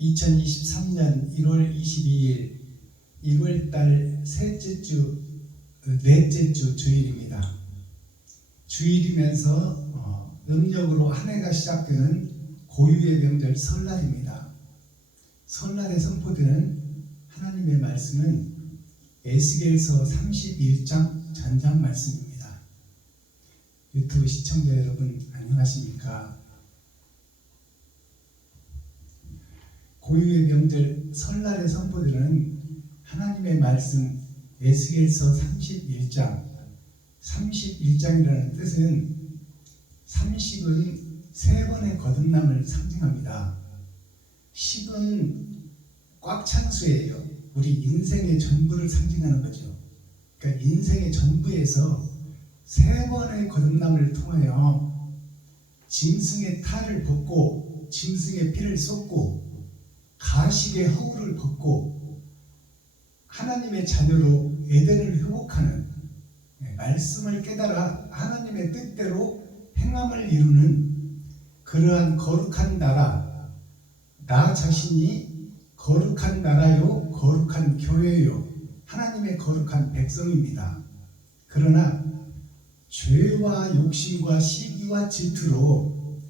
2023년 1월 22일 1월달 넷째 주 주일입니다. 주일이면서 음력으로 한 해가 시작되는 고유의 명절 설날입니다. 설날에 선포되는 하나님의 말씀은 에스겔서 31장 전장 말씀입니다. 유튜브 시청자 여러분 안녕하십니까? 고유의 명절 설날에 선포되는 하나님의 말씀 에스겔서 31장이라는 뜻은 30은 세 번의 거듭남을 상징합니다. 10은 꽉 찬 수예요. 우리 인생의 전부를 상징하는 거죠. 그러니까 인생의 전부에서 세 번의 거듭남을 통하여 짐승의 탈을 벗고 짐승의 피를 쏟고 가식의 허울을 벗고 하나님의 자녀로 에덴을 회복하는, 말씀을 깨달아 하나님의 뜻대로 행함을 이루는 그러한 거룩한 나라, 나 자신이 거룩한 나라요 거룩한 교회요 하나님의 거룩한 백성입니다. 그러나 죄와 욕심과 시기와 질투로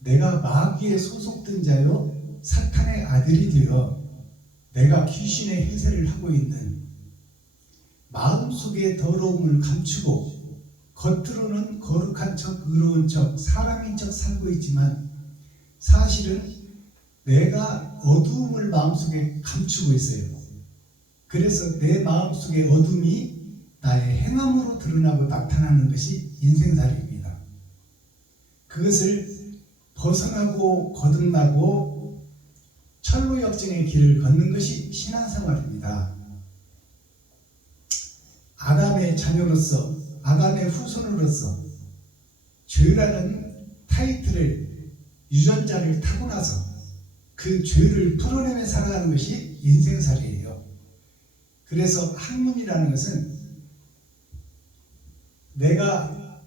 내가 마귀에 소속된 자요 사탄의 아들이 되어 내가 귀신의 행세를 하고 있는, 마음속에 더러움을 감추고 겉으로는 거룩한 척 의로운 척 사람인 척 살고 있지만 사실은 내가 어두움을 마음속에 감추고 있어요. 그래서 내 마음속의 어둠이 나의 행함으로 드러나고 나타나는 것이 인생살이입니다. 그것을 벗어나고 거듭나고 철로 역정의 길을 걷는 것이 신앙생활입니다. 아담의 자녀로서, 아담의 후손으로서 죄라는 타이틀을, 유전자를 타고 나서 그 죄를 풀어내며 살아가는 것이 인생살이에요. 그래서 학문이라는 것은 내가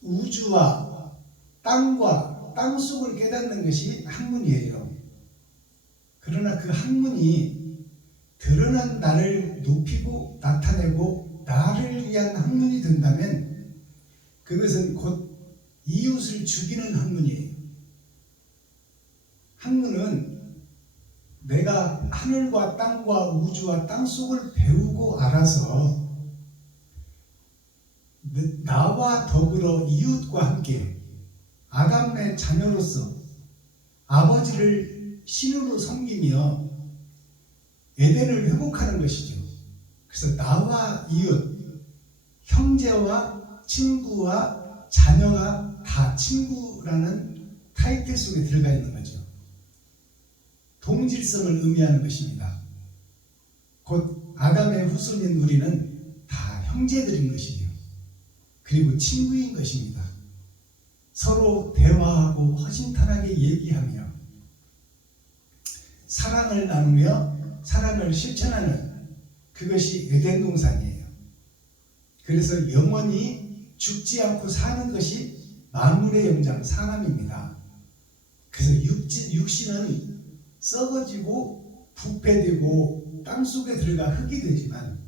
우주와 땅과 땅속을 깨닫는 것이 학문이에요. 그러나 그 학문이 드러난 나를 높이고 나타내고 나를 위한 학문이 된다면 그것은 곧 이웃을 죽이는 학문이에요. 학문은 내가 하늘과 땅과 우주와 땅속을 배우고 알아서 나와 더불어 이웃과 함께 아담의 자녀로서 아버지를 신으로 섬기며 에덴을 회복하는 것이죠. 그래서 나와 이웃, 형제와 친구와 자녀가 다 친구라는 타이틀 속에 들어가 있는 거죠. 동질성을 의미하는 것입니다. 곧 아담의 후손인 우리는 다 형제들인 것이죠. 그리고 친구인 것입니다. 서로 대화하고 허심탄회하게 얘기하며 사랑을 나누며 사랑을 실천하는 그것이 에덴 동산이에요. 그래서 영원히 죽지 않고 사는 것이 만물의 영장 사람입니다. 그래서 육신은 썩어지고 부패되고 땅속에 들어가 흙이 되지만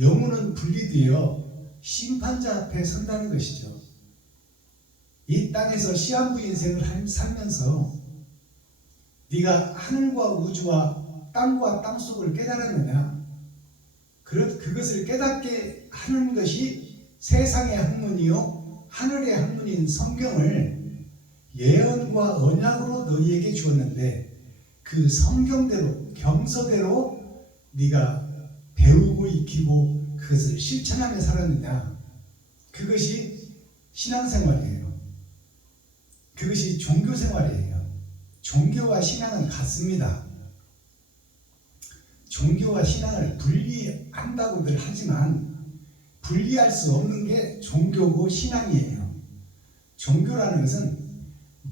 영혼은 분리되어 심판자 앞에 선다는 것이죠. 이 땅에서 시한부 인생을 살면서 네가 하늘과 우주와 땅과 땅속을 깨달았느냐? 그것을 깨닫게 하는 것이 세상의 학문이요 하늘의 학문인 성경을 예언과 언약으로 너희에게 주었는데 그 성경대로 경서대로 네가 배우고 익히고 그것을 실천하며 살았느냐? 그것이 신앙생활이에요. 그것이 종교생활이에요. 종교와 신앙은 같습니다. 종교와 신앙을 분리한다고들 하지만 분리할 수 없는 게 종교고 신앙이에요. 종교라는 것은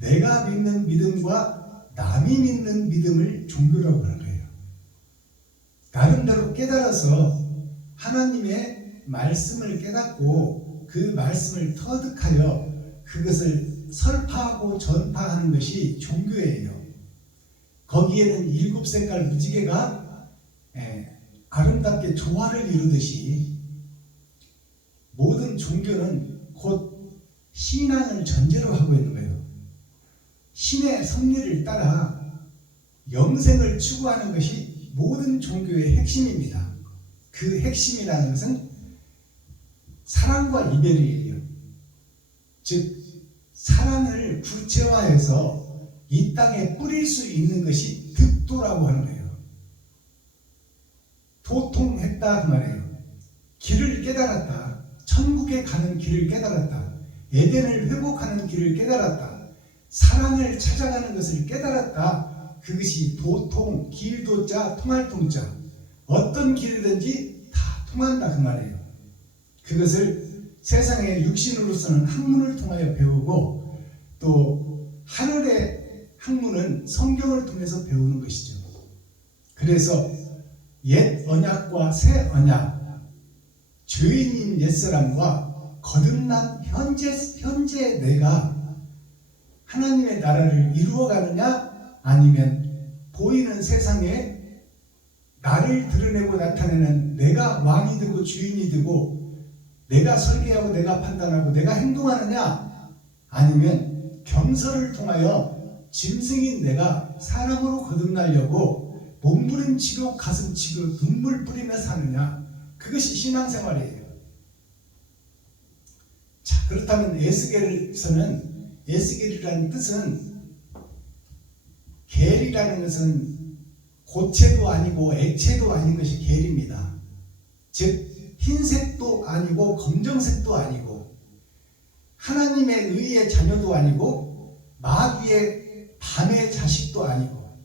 내가 믿는 믿음과 남이 믿는 믿음을 종교라고 하는 거예요. 나름대로 깨달아서 하나님의 말씀을 깨닫고 그 말씀을 터득하여 그것을 설파하고 전파하는 것이 종교예요. 거기에는 7색깔 무지개가 아름답게 조화를 이루듯이 모든 종교는 곧 신앙을 전제로 하고 있는 거예요. 신의 섭리를 따라 영생을 추구하는 것이 모든 종교의 핵심입니다. 그 핵심이라는 것은 사랑과 이별이에요. 즉 사랑을 구체화해서 이 땅에 뿌릴 수 있는 것이 득도라고 하는 거예요. 도통했다 그 말이에요. 길을 깨달았다. 천국에 가는 길을 깨달았다. 에덴을 회복하는 길을 깨달았다. 사랑을 찾아가는 것을 깨달았다. 그것이 도통, 길도자, 통할 통자. 어떤 길이든지 다 통한다 그 말이에요. 그것을 세상의 육신으로서는 학문을 통하여 배우고 또 하늘의 학문은 성경을 통해서 배우는 것이죠. 그래서 옛 언약과 새 언약, 죄인인 옛사람과 거듭난 현재 내가 하나님의 나라를 이루어가느냐 아니면 보이는 세상에 나를 드러내고 나타내는 내가 왕이 되고 주인이 되고 내가 설계하고 내가 판단하고 내가 행동하느냐 아니면 겸설을 통하여 짐승인 내가 사람으로 거듭나려고 몸부림치고 가슴치고 눈물 뿌리며 사느냐, 그것이 신앙생활이에요. 자, 그렇다면 에스겔이라는 뜻은 겔이라는 것은 고체도 아니고 액체도 아닌 것이 겔입니다. 즉 흰색도 아니고 검정색도 아니고 하나님의 의의 자녀도 아니고 마귀의 밤의 자식도 아니고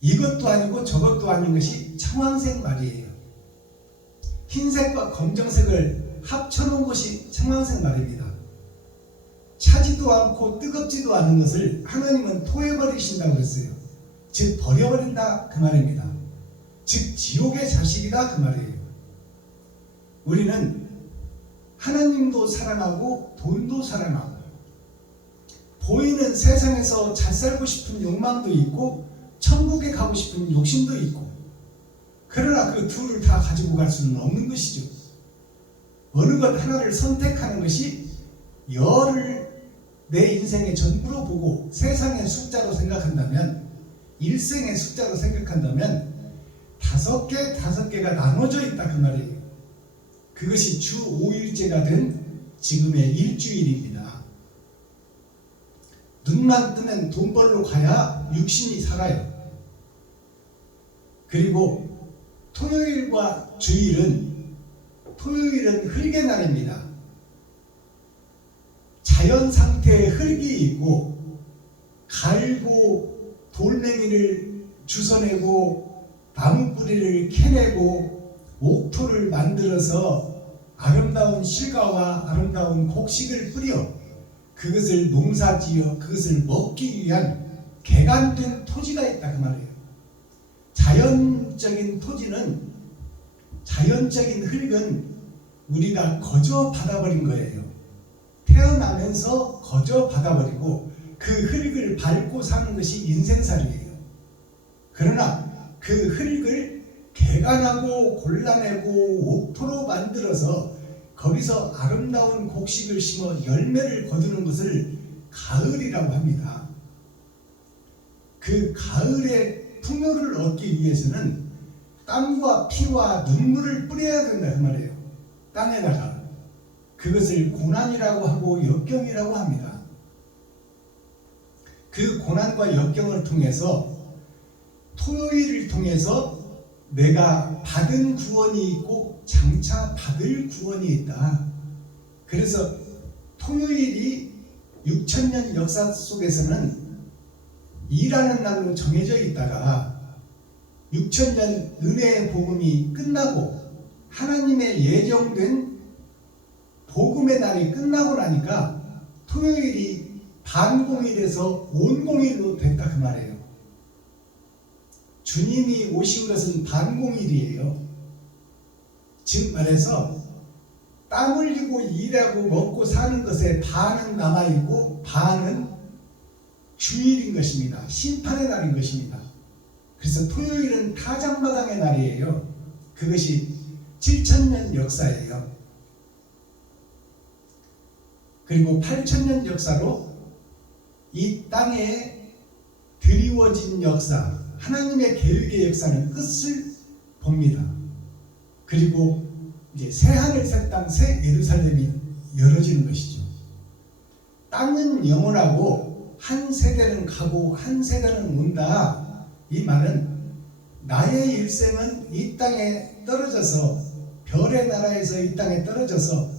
이것도 아니고 저것도 아닌 것이 청황색 말이에요. 흰색과 검정색을 합쳐놓은 것이 청황색 말입니다. 차지도 않고 뜨겁지도 않은 것을 하나님은 토해버리신다고 했어요. 즉 버려버린다 그 말입니다. 즉 지옥의 자식이다 그 말이에요. 우리는 하나님도 사랑하고 돈도 사랑하고 보이는 세상에서 잘 살고 싶은 욕망도 있고 천국에 가고 싶은 욕심도 있고, 그러나 그 둘을 다 가지고 갈 수는 없는 것이죠. 어느 것 하나를 선택하는 것이 열을 내 인생의 전부로 보고 세상의 숫자로 생각한다면, 일생의 숫자로 생각한다면 5개가 나눠져 있다 그 말이에요. 그것이 주 5일째가 된 지금의 일주일입니다. 눈만 뜨면 돈 벌러 가야 육신이 살아요. 그리고 토요일과 주일은 흙의 날입니다. 자연 상태의 흙이 있고 갈고 돌멩이를 주워내고 나무 뿌리를 캐내고 옥토를 만들어서 아름다운 실과와 아름다운 곡식을 뿌려 그것을 농사지어 그것을 먹기 위한 개간된 토지가 있다 그 말이에요. 자연적인 토지는, 자연적인 흙은 우리가 거저 받아버린 거예요. 태어나면서 거저 받아버리고 그 흙을 밟고 사는 것이 인생살이에요. 그러나 그 흙을 개간하고 골라내고 옥토로 만들어서 거기서 아름다운 곡식을 심어 열매를 거두는 것을 가을이라고 합니다. 그 가을의 풍요를 얻기 위해서는 땀과 피와 눈물을 뿌려야 된다 그 말이에요. 땅에다가. 그것을 고난이라고 하고 역경이라고 합니다. 그 고난과 역경을 통해서 토요일을 통해서 내가 받은 구원이 있고 장차 받을 구원이 있다. 그래서 토요일이 6,000년 역사 속에서는 일하는 날로 정해져 있다가 6,000년 은혜의 복음이 끝나고 하나님의 예정된 복음의 날이 끝나고 나니까 토요일이 반공일에서 온공일로 됐다 그 말이에요. 주님이 오신 것은 반공일이에요. 즉 말해서 땀 흘리고 일하고 먹고 사는 것에 반은 남아있고 반은 주일인 것입니다. 심판의 날인 것입니다. 그래서 토요일은 타작마당의 날이에요. 그것이 7,000년 역사예요. 그리고 8,000년 역사로 이 땅에 드리워진 역사, 하나님의 계획의 역사는 끝을 봅니다. 그리고 이제 새 하늘 새 땅 새 예루살렘이 열어지는 것이죠. 땅은 영원하고 한 세대는 가고 한 세대는 온다. 이 말은 나의 일생은 이 땅에 떨어져서 별의 나라에서 이 땅에 떨어져서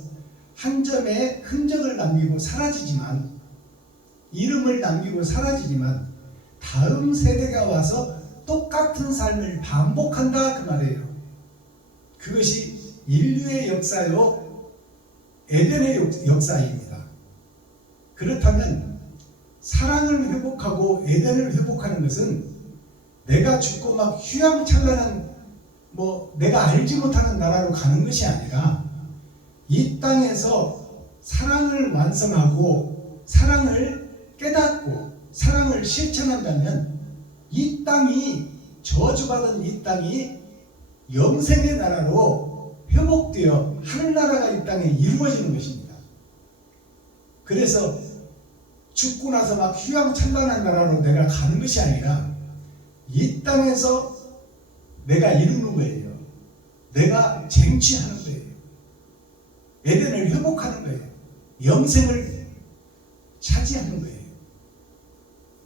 한 점의 흔적을 남기고 사라지지만, 이름을 남기고 사라지지만 다음 세대가 와서 똑같은 삶을 반복한다 그 말이에요. 그것이 인류의 역사요, 에덴의 역사입니다. 그렇다면 사랑을 회복하고 에덴을 회복하는 것은 내가 죽고 막 휘황찬란한 내가 알지 못하는 나라로 가는 것이 아니라 이 땅에서 사랑을 완성하고 사랑을 깨닫고 사랑을 실천한다면 이 땅이, 저주받은 이 땅이 영생의 나라로 회복되어 하늘나라가 이 땅에 이루어지는 것입니다. 그래서 죽고 나서 막 휘황찬란한 나라로 내가 가는 것이 아니라 이 땅에서 내가 이루는 거예요. 내가 쟁취하는 거예요. 에덴을 회복하는 거예요. 영생을 차지하는 거예요.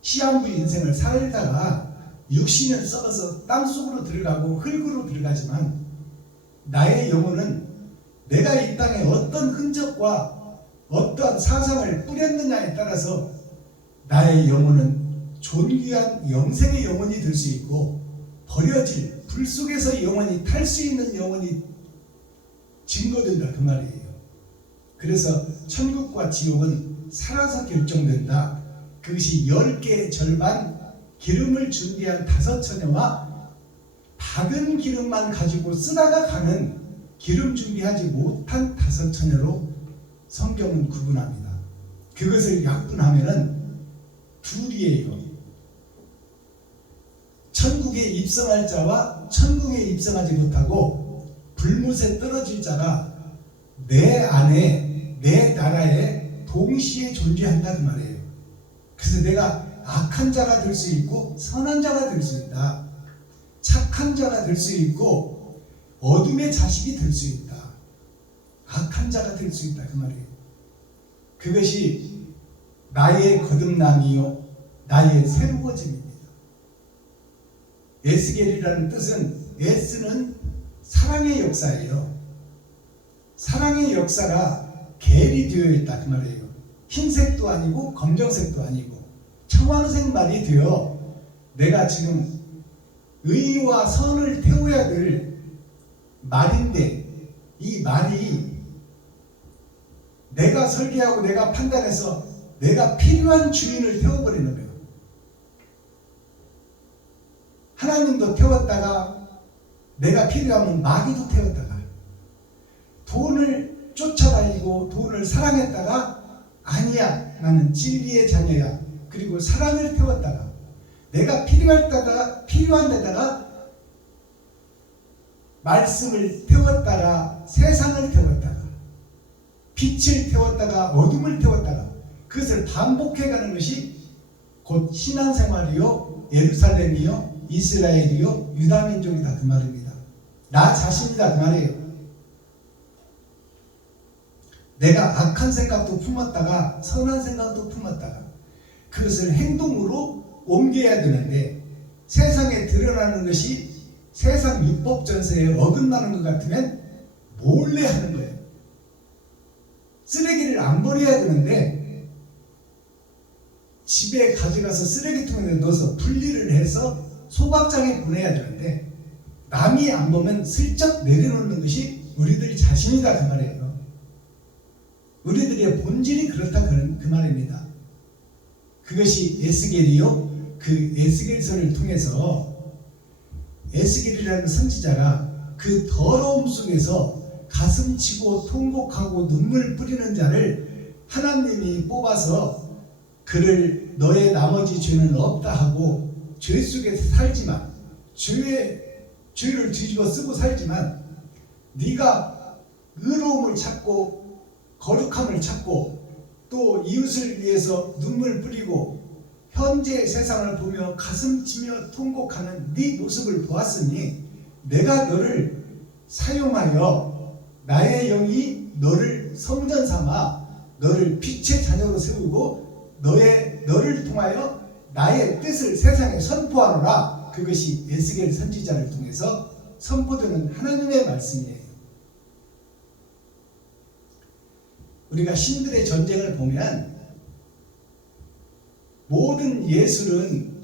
시한부 인생을 살다가 육신을 썩어서 땅속으로 들어가고 흙으로 들어가지만 나의 영혼은 내가 이 땅에 어떤 흔적과 어떠한 사상을 뿌렸느냐에 따라서 나의 영혼은 존귀한 영생의 영혼이 될 수 있고, 버려질 불 속에서 영혼이 탈 수 있는 영혼이 증거된다 그 말이에요. 그래서 천국과 지옥은 살아서 결정된다. 그것이 10개의 절반 기름을 준비한 5처녀와 박은 기름만 가지고 쓰다가 가는 기름 준비하지 못한 5처녀로 성경은 구분합니다. 그것을 약분하면은 둘이에요. 천국에 입성할 자와 천국에 입성하지 못하고 불못에 떨어질 자가 내 안에, 내 나라에 동시에 존재한다는 말이에요. 그래서 내가 악한 자가 될 수 있고 선한 자가 될 수 있다. 착한 자가 될 수 있고 어둠의 자식이 될 수 있다. 악한 자가 될 수 있다 그 말이에요. 그것이 나의 거듭남이요, 나의 새로워짐입니다. 에스겔이라는 뜻은, 에스는 사랑의 역사예요. 사랑의 역사가 계리되어 있다 그 말이에요. 흰색도 아니고 검정색도 아니고 청황색 말이 되어 내가 지금 의와 선을 태워야 될 말인데, 이 말이 내가 설계하고 내가 판단해서 내가 필요한 주인을 태워버리는 거예요. 하나님도 태웠다가 내가 필요하면 마귀도 태웠다가, 돈을 쫓아다니고 돈을 사랑했다가 아니야 나는 진리의 자녀야, 그리고 사랑을 태웠다가 내가 필요한 데다가 말씀을 태웠다가 세상을 태웠다가 빛을 태웠다가 어둠을 태웠다가 그것을 반복해가는 것이 곧 신앙생활이요, 예루살렘이요, 이스라엘이요, 유다민족이다 그 말입니다. 나 자신이다 그 말이에요. 내가 악한 생각도 품었다가 선한 생각도 품었다가 그것을 행동으로 옮겨야 되는데, 세상에 드러나는 것이 세상 율법 전세에 어긋나는 것 같으면 몰래 하는 거예요. 쓰레기를 안 버려야 되는데 집에 가져가서 쓰레기통에 넣어서 분리를 해서 소각장에 보내야 되는데 남이 안 보면 슬쩍 내려놓는 것이 우리들 자신이다 그 말이에요. 우리들의 본질이 그렇다 그 말입니다. 그것이 에스겔이요, 그 에스겔서를 통해서 에스겔이라는 선지자가 그 더러움 속에서 가슴치고 통곡하고 눈물 뿌리는 자를 하나님이 뽑아서 그를 너의 나머지 죄는 없다 하고 죄 속에서 살지만 죄를 뒤집어 쓰고 살지만 네가 의로움을 찾고 거룩함을 찾고 또 이웃을 위해서 눈물 뿌리고 현재 세상을 보며 가슴 치며 통곡하는 네 모습을 보았으니 내가 너를 사용하여 나의 영이 너를 성전 삼아 너를 빛의 자녀로 세우고 너를 통하여 나의 뜻을 세상에 선포하노라. 그것이 에스겔 선지자를 통해서 선포되는 하나님의 말씀이에요. 우리가 신들의 전쟁을 보면 모든 예술은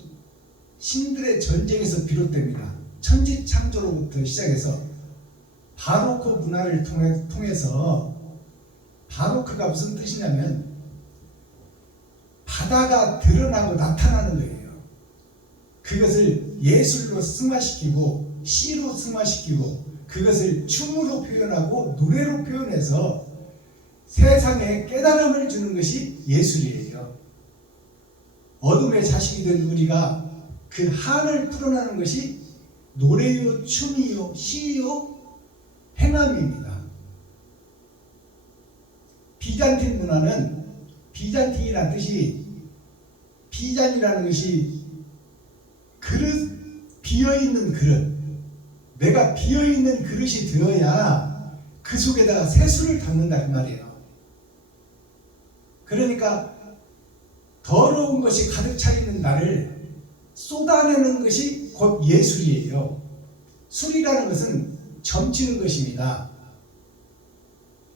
신들의 전쟁에서 비롯됩니다. 천지창조로부터 시작해서 바로크 문화를 통해서 바로크가 무슨 뜻이냐면 바다가 드러나고 나타나는 거예요. 그것을 예술로 승화시키고 시로 승화시키고 그것을 춤으로 표현하고 노래로 표현해서 세상에 깨달음을 주는 것이 예술이에요. 어둠의 자식이 된 우리가 그 한을 풀어내는 것이 노래요, 춤이요, 시요, 행함입니다. 비잔틴 문화는 비잔틴이라는 뜻이 비잔이라는 것이 그릇, 비어있는 그릇. 내가 비어있는 그릇이 되어야 그 속에다가 새술을 담는다 그 말이에요. 그러니까 더러운 것이 가득 차 있는 나를 쏟아내는 것이 곧 예술이에요. 술이라는 것은 점치는 것입니다.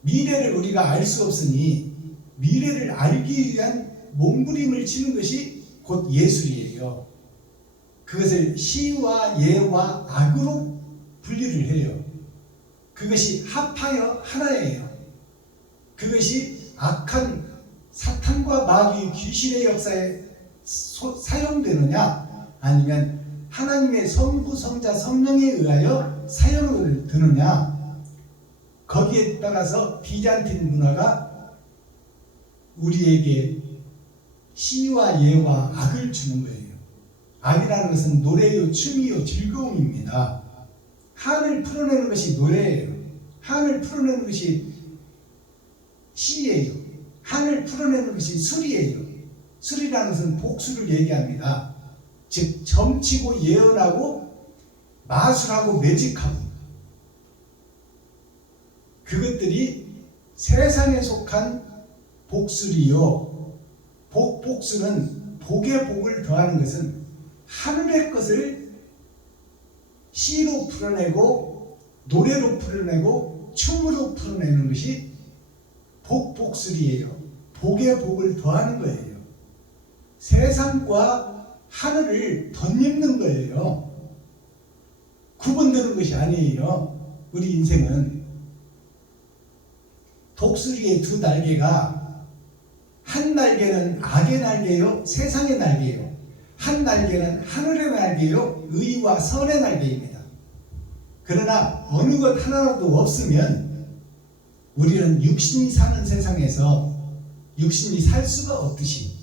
미래를 우리가 알 수 없으니 미래를 알기 위한 몸부림을 치는 것이 곧 예술이에요. 그것을 시와 예와 악으로 분리를 해요. 그것이 합하여 하나예요. 그것이 악한 사탄과 마귀 귀신의 역사에 사용되느냐 아니면 하나님의 성부 성자 성령에 의하여 사용을 드느냐, 거기에 따라서 비잔틴 문화가 우리에게 시와 예와 악을 주는 거예요. 악이라는 것은 노래요, 춤이요, 즐거움입니다. 한을 풀어내는 것이 노래예요. 한을 풀어내는 것이 시예요. 한을 풀어내는 것이 술이에요. 술이라는 것은 복수를 얘기합니다. 즉 점치고 예언하고 마술하고 매직하고 그것들이 세상에 속한 복술이요. 복술은 복에 복을 더하는 것은 하늘의 것을 시로 풀어내고 노래로 풀어내고 춤으로 풀어내는 것이 복술이에요. 복에 복을 더하는 거예요. 세상과 하늘을 덧입는 거예요. 구분되는 것이 아니에요. 우리 인생은 독수리의 두 날개가 한 날개는 악의 날개요, 세상의 날개요. 한 날개는 하늘의 날개요, 의와 선의 날개입니다. 그러나 어느 것 하나도 없으면 우리는 육신이 사는 세상에서 육신이 살 수가 없듯이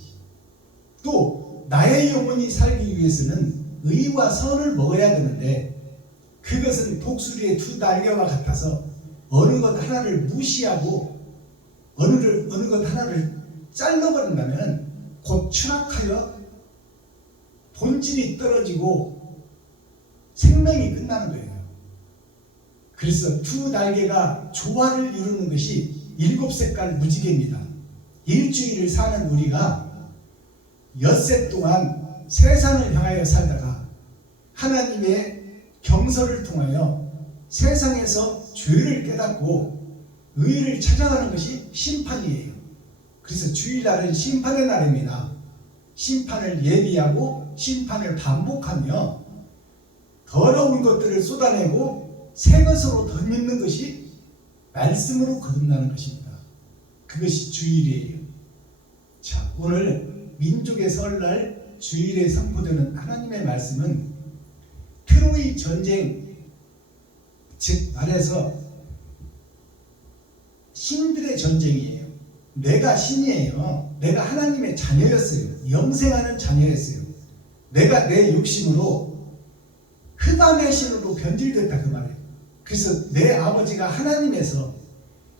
또 나의 영혼이 살기 위해서는 의와 선을 먹어야 되는데 그것은 독수리의 두 날개와 같아서 어느 것 하나를 무시하고 어느 것 하나를 잘라버린다면 곧 추락하여 본질이 떨어지고 생명이 끝나는 거예요. 그래서 두 날개가 조화를 이루는 것이 7색깔 무지개입니다. 일주일을 사는 우리가 엿새 동안 세상을 향하여 살다가 하나님의 경서를 통하여 세상에서 죄를 깨닫고 의를 찾아가는 것이 심판이에요. 그래서 주일날은 심판의 날입니다. 심판을 예비하고 심판을 반복하며 더러운 것들을 쏟아내고 새 것으로 덧입는 것이 말씀으로 거듭나는 것입니다. 그것이 주일이에요. 자, 오늘 민족의 설날 주일에 선포되는 하나님의 말씀은 트로이 전쟁, 즉 말해서 신들의 전쟁이에요. 내가 신이에요. 내가 하나님의 자녀였어요. 영생하는 자녀였어요. 내가 내 욕심으로 흑암의 신으로 변질됐다 그 말이에요. 그래서 내 아버지가 하나님에서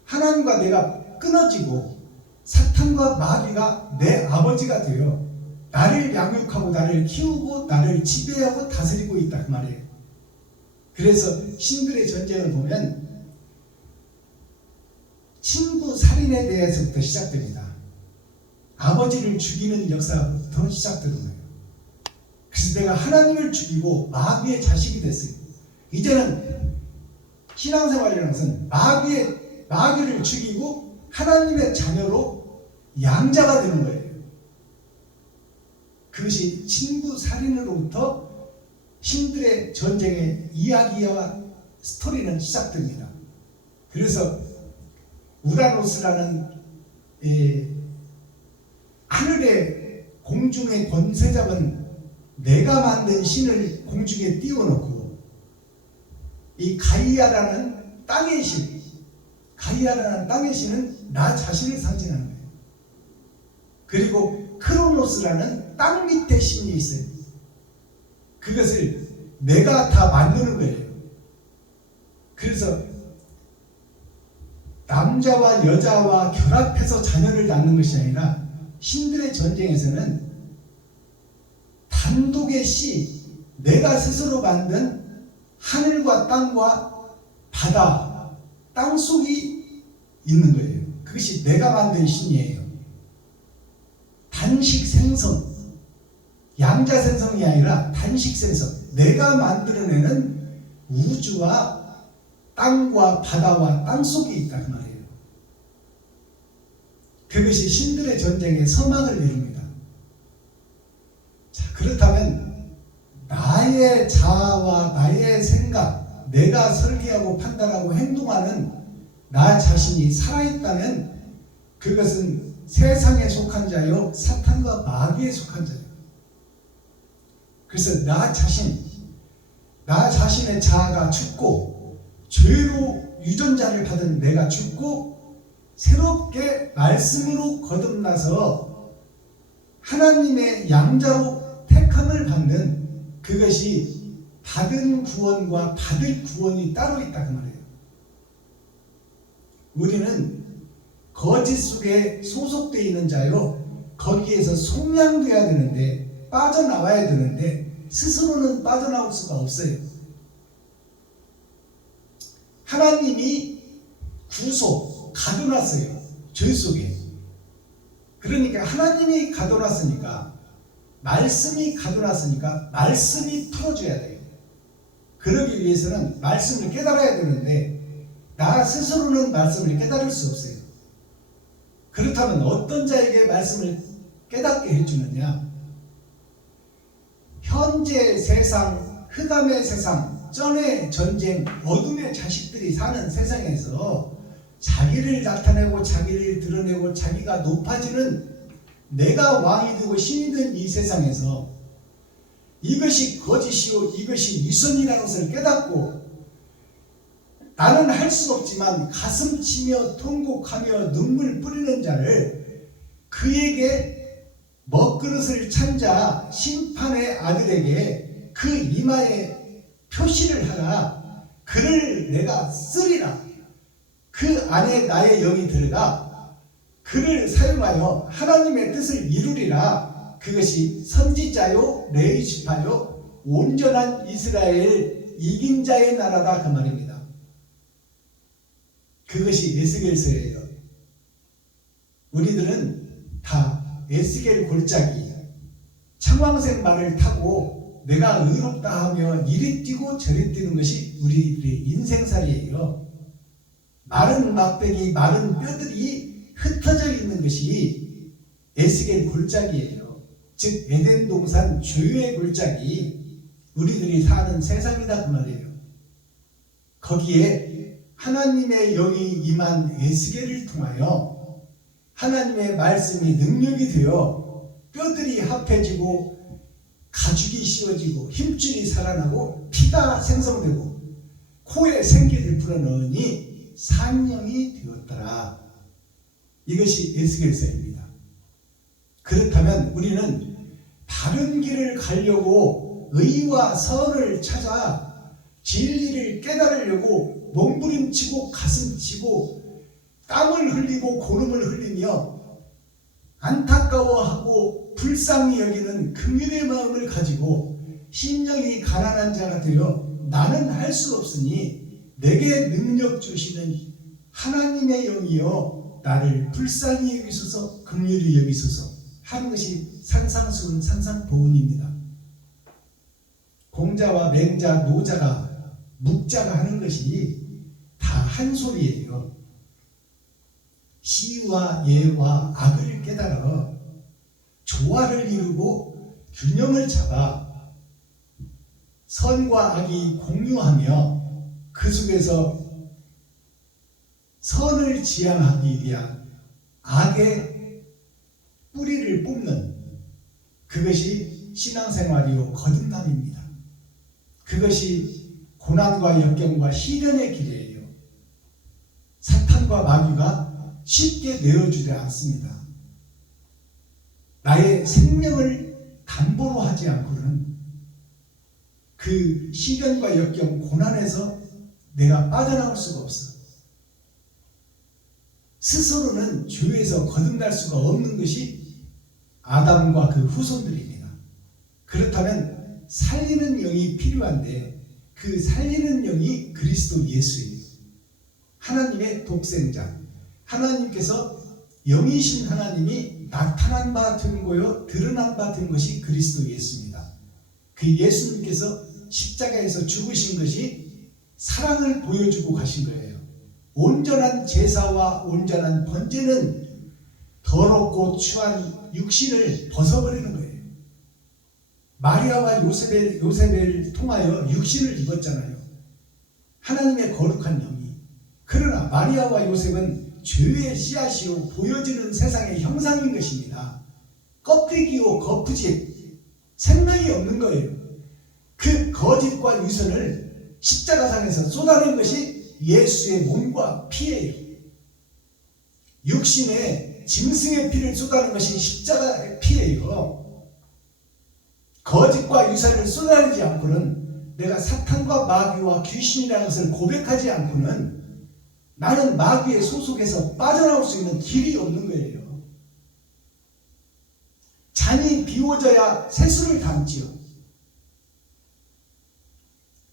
하나님과 내가 끊어지고 사탄과 마귀가 내 아버지가 되어 나를 양육하고 나를 키우고 나를 지배하고 다스리고 있다 그 말이에요. 그래서 신들의 전쟁을 보면 친구 살인에 대해서부터 시작됩니다. 아버지를 죽이는 역사부터 시작되는 거예요. 그래서 내가 하나님을 죽이고 마귀의 자식이 됐어요. 이제는 신앙생활이라는 것은 마귀를 죽이고 하나님의 자녀로 양자가 되는 거예요. 그것이 친구 살인으로부터 신들의 전쟁의 이야기와 스토리는 시작됩니다. 그래서 우라노스라는 하늘의 공중의 권세 잡은 내가 만든 신을 공중에 띄워놓고 이 가이아라는 땅의 신은 나 자신을 상징하는 거예요. 그리고 크로노스라는 땅 밑에 신이 있어요. 그것을 내가 다 만드는 거예요. 그래서 남자와 여자와 결합해서 자녀를 낳는 것이 아니라 신들의 전쟁에서는 단독의 내가 스스로 만든 하늘과 땅과 바다, 땅속이 있는 거예요. 그것이 내가 만든 신이에요. 단식 생성, 양자 생성이 아니라 단식 생성. 내가 만들어내는 우주와 땅과 바다와 땅속에 있다 그 말이에요. 그것이 신들의 전쟁의 서막을 이룹니다. 자, 그렇다면 나의 자아와 나의 생각, 내가 설계하고 판단하고 행동하는 나 자신이 살아있다면 그것은 세상에 속한 자요 사탄과 마귀에 속한 자예요. 그래서 나 자신의 자아가 죽고 죄로 유전자를 받은 내가 죽고 새롭게 말씀으로 거듭나서 하나님의 양자로 택함을 받는 그것이 받은 구원과 받을 구원이 따로 있다 그 말이에요. 우리는 거짓 속에 소속되어 있는 자요 거기에서 속량돼야 되는데 빠져나와야 되는데 스스로는 빠져나올 수가 없어요. 하나님이 가둬놨어요. 죄 속에. 그러니까 하나님이 가둬놨으니까 말씀이 가둬놨으니까 말씀이 풀어줘야 돼요. 그러기 위해서는 말씀을 깨달아야 되는데 나 스스로는 말씀을 깨달을 수 없어요. 그렇다면 어떤 자에게 말씀을 깨닫게 해주느냐? 현재 세상, 흑암의 세상, 전의 전쟁, 어둠의 자식들이 사는 세상에서 자기를 나타내고 자기를 드러내고 자기가 높아지는 내가 왕이 되고 신이 된 이 세상에서 이것이 거짓이요 이것이 위선이라는 것을 깨닫고 나는 할 수 없지만 가슴 치며 통곡하며 눈물 뿌리는 자를 그에게 먹그릇을 찬 자 심판의 아들에게 그 이마에 표시를 하라. 그를 내가 쓰리라. 그 안에 나의 영이 들어가 그를 사용하여 하나님의 뜻을 이루리라. 그것이 선지자요 레위지파요 온전한 이스라엘 이긴 자의 나라다 그 말입니다. 그것이 에스겔서예요. 우리들은 다 에스겔 골짜기 창왕생 말을 타고 내가 의롭다 하며 이리 뛰고 저리 뛰는 것이 우리들의 인생살이에요. 마른 막대기 마른 뼈들이 흩어져 있는 것이 에스겔 골짜기예요. 즉 에덴 동산 죄의 골짜기 우리들이 사는 세상이다 그 말이에요. 거기에 하나님의 영이 임한 에스겔을 통하여 하나님의 말씀이 능력이 되어 뼈들이 합해지고 가죽이 씌워지고 힘줄이 살아나고 피가 생성되고 코에 생기를 불어넣으니 산령이 되었더라. 이것이 에스겔서입니다. 그렇다면 우리는 바른 길을 가려고 의와 선을 찾아 진리를 깨달으려고 몸부림치고 가슴치고 땀을 흘리고 고름을 흘리며 안타까워하고 불쌍히 여기는 긍휼의 마음을 가지고 심령이 가난한 자가 되어 나는 할 수 없으니 내게 능력 주시는 하나님의 영이여 나를 불쌍히 여기소서 긍휼히 여기소서 하는 것이 산상수훈 산상보훈입니다. 공자와 맹자, 노자가, 묵자가 하는 것이 다 한 소리예요. 시와 예와 악을 깨달아 조화를 이루고 균형을 잡아 선과 악이 공유하며 그 속에서 선을 지향하기 위한 악의 뿌리를 뽑는 그것이 신앙생활이요 거듭남입니다. 그것이 고난과 역경과 시련의 길이에요. 사탄과 마귀가 쉽게 내어주지 않습니다. 나의 생명을 담보로 하지 않고는 그 시련과 역경, 고난에서 내가 빠져나올 수가 없어. 스스로는 죄에서 거듭날 수가 없는 것이 아담과 그 후손들입니다. 그렇다면 살리는 영이 필요한데 그 살리는 영이 그리스도 예수예요. 하나님의 독생자, 하나님께서 영이신 하나님이 나타난 바 된 거요 드러난 바 된 것이 그리스도 예수입니다. 그 예수님께서 십자가에서 죽으신 것이 사랑을 보여주고 가신 거예요. 온전한 제사와 온전한 번제는 더럽고 추한 육신을 벗어버리는 거예요. 마리아와 요셉을 통하여 육신을 입었잖아요. 하나님의 거룩한 영이. 그러나 마리아와 요셉은 죄의 씨앗이요 보여지는 세상의 형상인 것입니다. 껍데기요 거푸집, 생명이 없는 거예요. 그 거짓과 유선을 십자가상에서 쏟아낸 것이 예수의 몸과 피예요. 육신의 짐승의 피를 쏟아낸 것이 십자가의 피예요. 거짓과 유선을 쏟아내지 않고는, 내가 사탄과 마귀와 귀신이라는 것을 고백하지 않고는 나는 마귀의 소속에서 빠져나올 수 있는 길이 없는 거예요. 잔이 비워져야 새술을 담지요.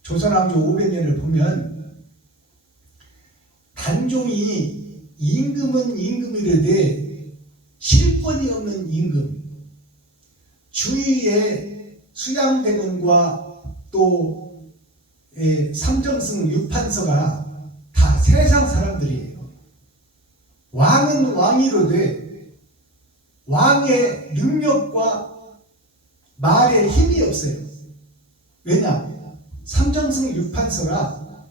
조선왕조 500년을 보면 단종이 임금은 임금이라되 실권이 없는 임금, 주위에 수양대군과 또 삼정승 유판서가 다 세상 사람들이에요. 왕은 왕이로되 왕의 능력과 말에 힘이 없어요. 왜냐? 삼정승 유판서가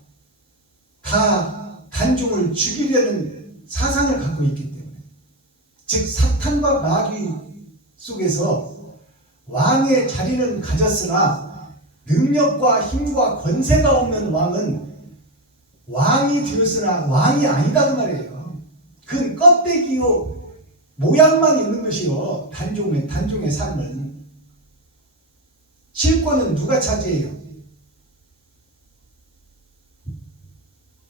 다 단종을 죽이려는 사상을 갖고 있기 때문에, 즉 사탄과 마귀 속에서 왕의 자리는 가졌으나 능력과 힘과 권세가 없는 왕은 왕이 되었으나 왕이 아니다 그 말이에요. 그건 껍데기요 모양만 있는 것이요. 단종의 삶은. 실권은 누가 차지해요?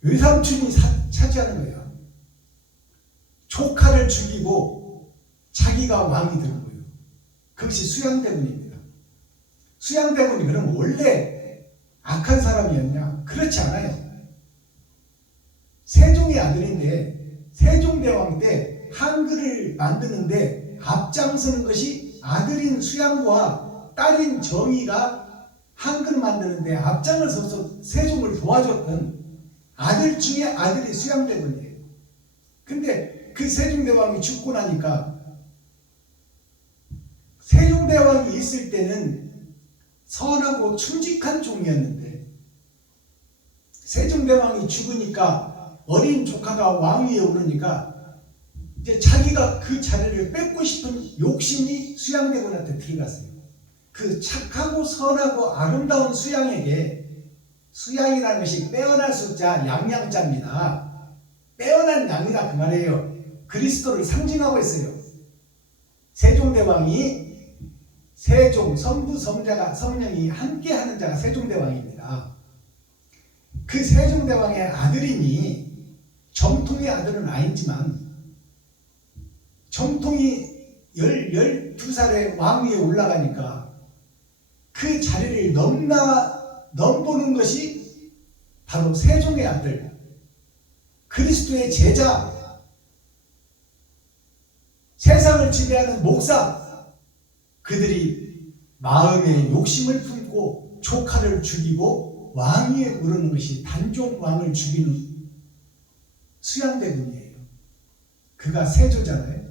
외삼촌이 차지하는 거예요. 조카를 죽이고 자기가 왕이 되는 거예요. 그것이 수양대군입니다. 수양대군이 그럼 원래 악한 사람이었냐? 그렇지 않아요. 세종의 아들인데 세종대왕 때 한글을 만드는데 앞장서는 것이 아들인 수양과 딸인 정의가 한글 만드는데 앞장을 서서 세종을 도와줬던 아들 중에 아들이 수양대군이에요. 근데 그 세종대왕이 죽고 나니까, 세종대왕이 있을 때는 선하고 충직한 종이었는데 세종대왕이 죽으니까 어린 조카가 왕위에 오르니까 이제 자기가 그 자리를 뺏고 싶은 욕심이 수양대군한테 들어갔어요. 그 착하고 선하고 아름다운 수양에게, 수양이라는 것이 빼어날 숫자 양양자입니다. 빼어난 양이라 그 말이에요. 그리스도를 상징하고 있어요. 세종대왕이 세종, 성부, 성자가, 성령이 함께하는 자가 세종대왕입니다. 그 세종대왕의 아들이니 정통의 아들은 아니지만 정통이 12살에 왕위에 올라가니까 그 자리를 넘보는 것이 바로 세종의 아들, 그리스도의 제자, 세상을 지배하는 목사, 그들이 마음에 욕심을 품고 조카를 죽이고 왕위에 오르는 것이 단종왕을 죽이는 수양대군이에요. 그가 세조잖아요.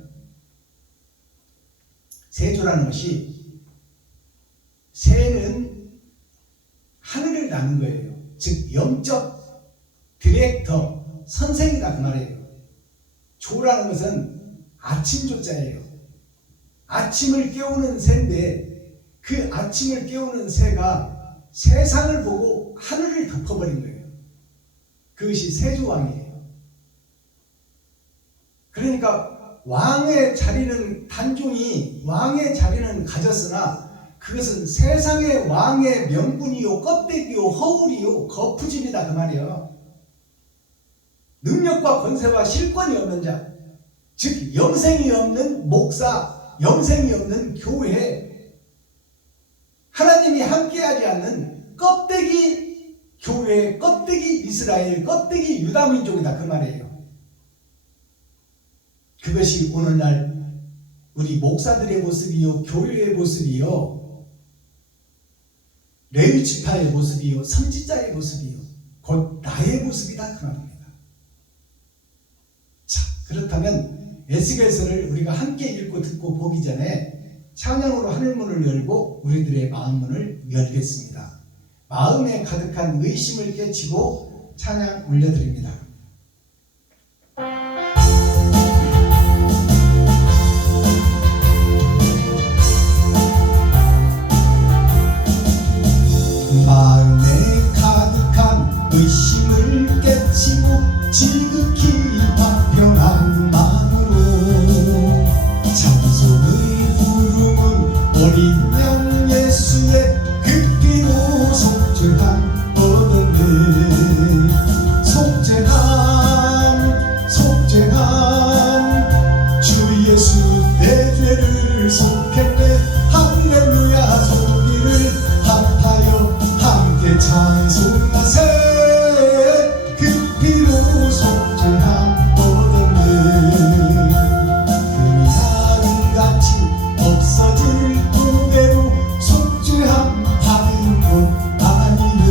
세조라는 것이, 세는 하늘을 나는 거예요. 즉 영적 디렉터, 선생이다 그 말이에요. 조라는 것은 아침 조자예요. 아침을 깨우는 새인데 그 아침을 깨우는 새가 세상을 보고 하늘을 덮어버린 거예요. 그것이 세조왕이에요. 그러니까 왕의 자리는, 단종이 왕의 자리는 가졌으나 그것은 세상의 왕의 명분이요, 껍데기요, 허울이요, 거푸집이다 그 말이에요. 능력과 권세와 실권이 없는 자, 즉 영생이 없는 목사, 영생이 없는 교회, 하나님이 함께하지 않는 껍데기 교회, 껍데기 이스라엘, 껍데기 유다민족이다 그 말이에요. 그것이 오늘날 우리 목사들의 모습이요, 교회의 모습이요, 레위 지파의 모습이요, 선지자의 모습이요, 곧 나의 모습이다 그 말입니다. 자, 그렇다면 에스겔서를 우리가 함께 읽고 듣고 보기 전에 찬양으로 하늘문을 열고 우리들의 마음문을 열겠습니다. 마음에 가득한 의심을 깨치고 찬양 올려드립니다. 마음에 가득한 의심을 깨치고 지극히 화평한 마음으로 찬송을 부르는 어린 양 예수의 그 피로 속죄함 얻었네. 속죄함 주 예수 내 죄를 속했네. 할렐루야 소리를 합하여 함께 찬송하세. 그 피로 속죄함 얻었네. 금이 하늘같이 없어질 그대로 속죄함 받은 것 아니요.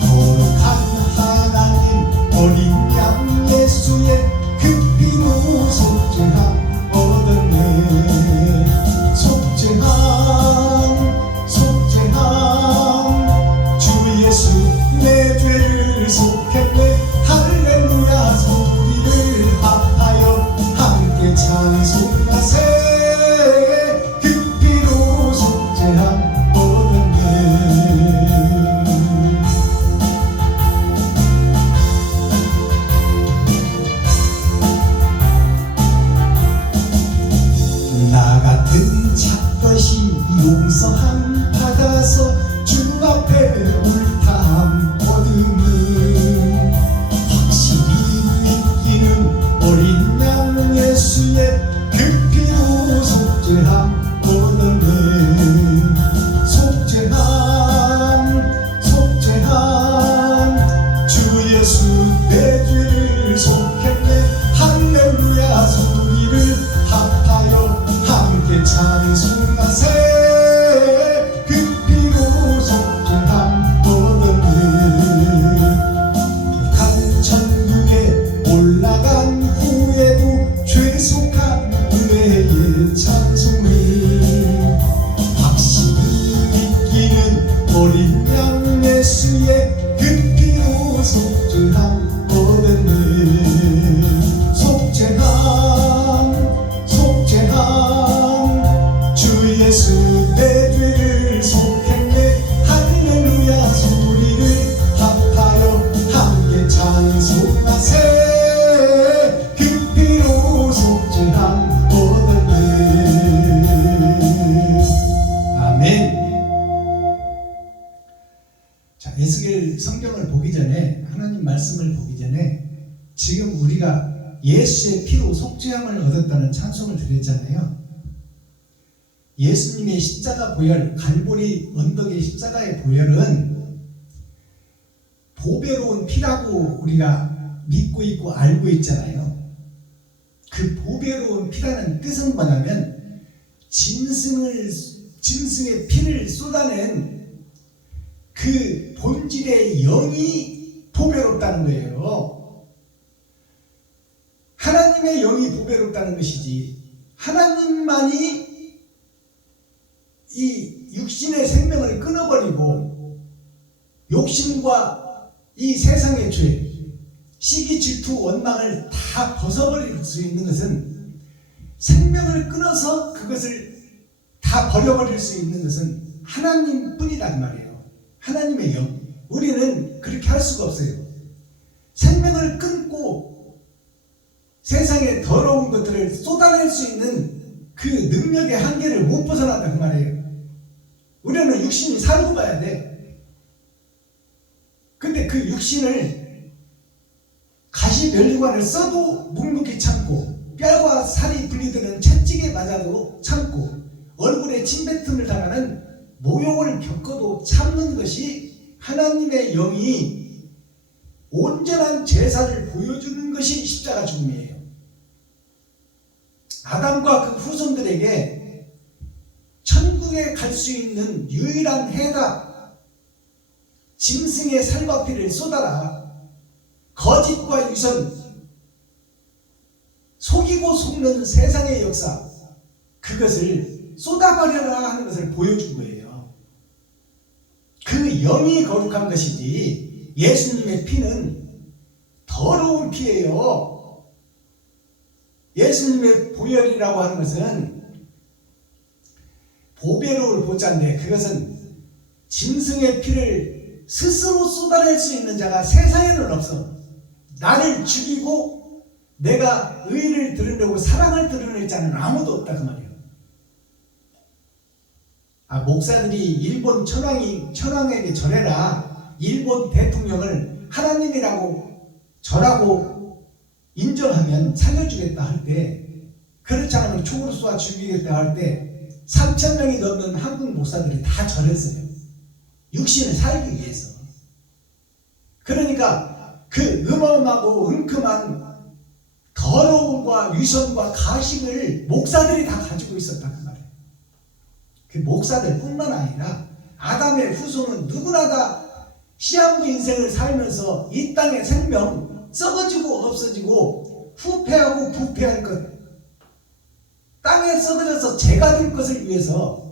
거룩한 하나님 어린 양 예수의 그 피로 속죄함 얻었네. 속죄함 주 예수 내 죄를 속했네. 할렐루야 소리를 합하여 함께 찬송하세. 그 피로 속죄함 얻었네. 나 같은 착것이 용서함 받아서 주 앞에 옳다함 얻음을 확실히 믿기는 어린 양 예수의 그 피로 속죄함 얻었네. 속죄함 주 예수 내 죄를 속했네. 할렐루야 소리를 합하여 함께 찬송하세. 그 피로 속죄함 얻었네. 북한 천국에 올라간 후에도 죄속한 은혜의 찬송을 확실히 믿기는 어린 양 예수의 그 피로 속죄함 얻었네. 속죄함 주 예수 내 죄를 속했네. 할렐루야 소리를 합하여 함께 찬송하세. 그 피로 속죄함 얻었네. 때문에 지금 우리가 예수의 피로 속죄함을 얻었다는 찬송을 드렸잖아요. 예수님의 십자가 보혈, 갈보리 언덕의 십자가의 보혈은 보배로운 피라고 우리가 믿고 있고 알고 있잖아요. 그 보배로운 피라는 뜻은 뭐냐면 짐승의 피를 쏟아낸 그 본질의 영이 보배롭다는 거예요. 하나님의 영이 보배롭다는 것이지, 하나님만이 이 육신의 생명을 끊어버리고 욕심과 이 세상의 죄, 시기, 질투, 원망을 다 벗어버릴 수 있는 것은, 생명을 끊어서 그것을 다 버려버릴 수 있는 것은 하나님뿐이란 말이에요. 하나님의 영. 우리는 그렇게 할 수가 없어요. 생명을 끊고 세상의 더러운 것들을 쏟아낼 수 있는 그 능력의 한계를 못 벗어난다 그 말이에요. 우리는 육신이 살고 봐야 돼. 근데 그 육신을 가시 면류관을 써도 묵묵히 참고, 뼈와 살이 분리되는 채찍에 맞아도 참고, 얼굴에 침뱉음을 당하는 모욕을 겪어도 참는 것이 하나님의 영이 온전한 제사를 보여주는 것이 십자가 죽음이에요. 아담과 그 후손들에게 천국에 갈 수 있는 유일한 해답, 짐승의 살과 피를 쏟아라. 거짓과 유선, 속이고 속는 세상의 역사, 그것을 쏟아버려라 하는 것을 보여준 거예요. 그 영이 거룩한 것이지 예수님의 피는 더러운 피예요. 예수님의 보혈이라고 하는 것은 보배로울 보자인데, 그것은 짐승의 피를 스스로 쏟아낼 수 있는 자가 세상에는 없어. 나를 죽이고 내가 의를 드러내고 사랑을 드러낼 자는 아무도 없다 그 말이에요. 목사들이 일본 천황에게 절해라, 일본 대통령을 하나님이라고 절하고 인정하면 살려주겠다 할 때, 그렇지 않으면 총으로 쏘아 죽이겠다 할 때 3,000명이 넘는 한국 목사들이 다 절했어요. 육신을 살기 위해서. 그러니까 그 어마어마하고 은큼한 더러움과 위선과 가식을 목사들이 다 가지고 있었다 그 말이에요. 그 목사들 뿐만 아니라 아담의 후손은 누구나 다 시한부 인생을 살면서 이 땅의 생명 썩어지고 없어지고 후패하고 부패할 것, 땅에 썩어져서 죄가 될 것을 위해서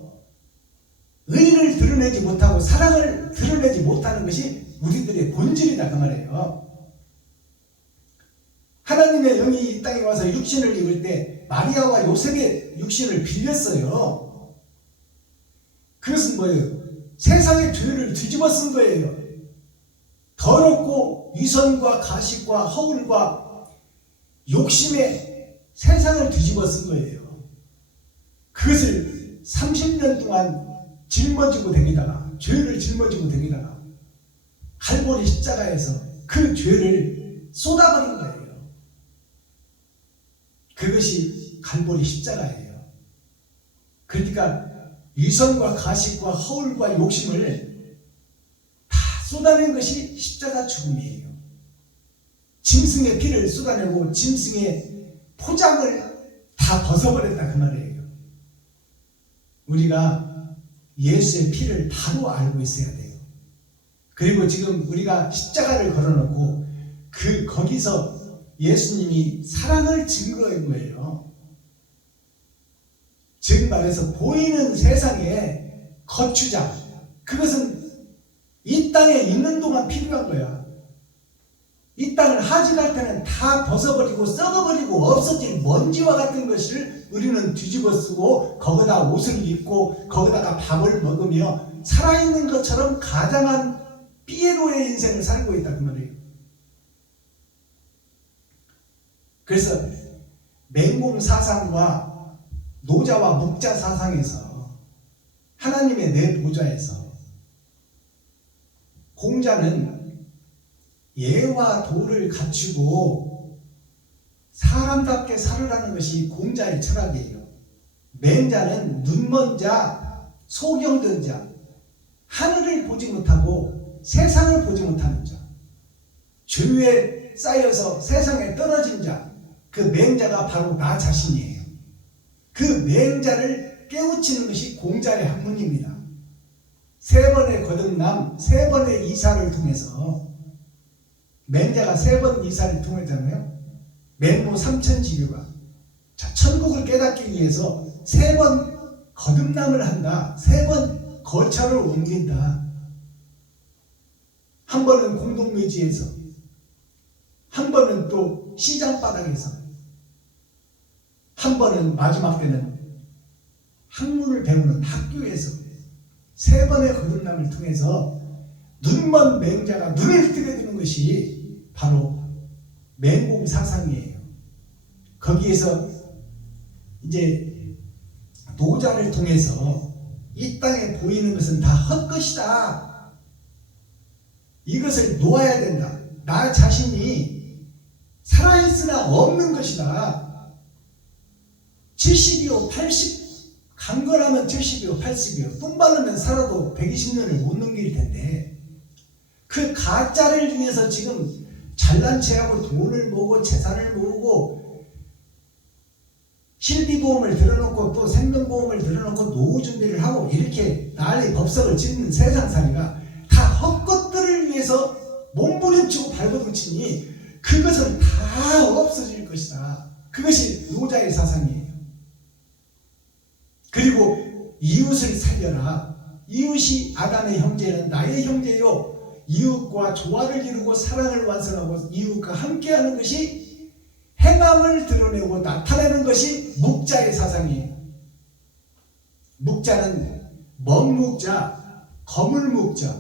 의를 드러내지 못하고 사랑을 드러내지 못하는 것이 우리들의 본질이다 그 말이에요. 하나님의 영이 이 땅에 와서 육신을 입을 때 마리아와 요셉의 육신을 빌렸어요. 그것은 뭐예요? 세상의 죄를 뒤집어 쓴 거예요. 더럽고 위선과 가식과 허울과 욕심에 세상을 뒤집어 쓴 거예요. 그것을 30년 동안 짊어지고 다니다가, 죄를 짊어지고 다니다가 갈보리 십자가에서 그 죄를 쏟아버린 거예요. 그것이 갈보리 십자가예요. 그러니까 위선과 가식과 허울과 욕심을 다 쏟아낸 것이 십자가 죽음이에요. 짐승의 피를 쏟아내고 짐승의 포장을 다 벗어버렸다 그 말이에요. 우리가 예수의 피를 바로 알고 있어야 돼요. 그리고 지금 우리가 십자가를 걸어놓고 거기서 예수님이 사랑을 증거한 거예요. 즉 말해서 보이는 세상의 거추장, 그것은 이 땅에 있는 동안 필요한 거야. 이 땅을 하직할 때는 다 벗어버리고 썩어버리고 없어질 먼지와 같은 것을 우리는 뒤집어 쓰고 거기다 옷을 입고 거기다가 밥을 먹으며 살아있는 것처럼 가장한 피에로의 인생을 살고 있다 그 말이에요. 그래서 맹공 사상과 노자와 묵자 사상에서 하나님의 내 보좌에서 공자는 예와 도를 갖추고 사람답게 살으라는 것이 공자의 철학이에요. 맹자는 눈먼 자, 소경된 자, 하늘을 보지 못하고 세상을 보지 못하는 자, 죄에 쌓여서 세상에 떨어진 자, 그 맹자가 바로 나 자신이에요. 그 맹자를 깨우치는 것이 공자의 학문입니다. 3번의 거듭남, 3번의 이사를 통해서, 맹자가 3번 이사를 통했잖아요. 맹모 삼천지교가. 자, 천국을 깨닫기 위해서 3번 거듭남을 한다. 3번 거처를 옮긴다. 한 번은 공동묘지에서, 한 번은 또 시장바닥에서, 한 번은 마지막 때는 학문을 배우는 학교에서 3번의 거듭남을 통해서 눈먼 맹자가 눈을 뜨게 되는 것이 바로 맹공 사상이에요. 거기에서 이제 노자를 통해서 이 땅에 보이는 것은 다 헛것이다. 이것을 놓아야 된다. 나 자신이 살아있으나 없는 것이다. 70이요 80 강건하면 70이요 80이요 똥 바르면 살아도 120년을 못 넘길 텐데, 그 가짜를 위해서 지금 잘난 체하고 돈을 모으고 재산을 모으고 실비보험을 들어놓고 또 생명보험을 들어놓고 노후 준비를 하고 이렇게 난리 법석을 짓는 세상살이가 다 헛것들을 위해서 몸부림치고 발버둥치니 그것은 다 없어질 것이다. 그것이 노자의 사상이에요. 그리고 이웃을 살려라. 이웃이 아담의 형제는 나의 형제요. 이웃과 조화를 이루고 사랑을 완성하고 이웃과 함께하는 것이 행함을 드러내고 나타내는 것이 묵자의 사상이에요. 묵자는 먼 묵자, 거물 묵자,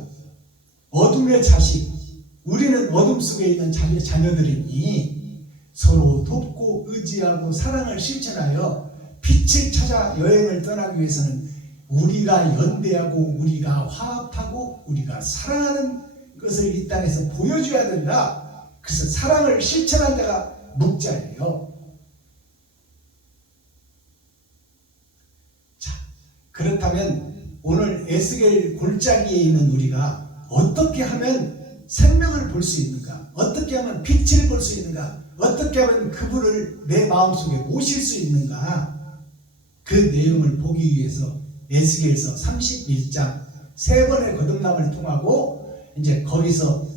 어둠의 자식. 우리는 어둠 속에 있는 자녀들이니 서로 돕고 의지하고 사랑을 실천하여 빛을 찾아 여행을 떠나기 위해서는 우리가 연대하고 우리가 화합하고 우리가 사랑하는 것을 이 땅에서 보여줘야 된다. 그래서 사랑을 실천한 자가 묵자예요. 자, 그렇다면 오늘 에스겔 골짜기에 있는 우리가 어떻게 하면 생명을 볼 수 있는가? 어떻게 하면 빛을 볼 수 있는가? 어떻게 하면 그분을 내 마음속에 모실 수 있는가? 그 내용을 보기 위해서 에스겔서 31장 3번의 거듭남을 통하고 이제 거기서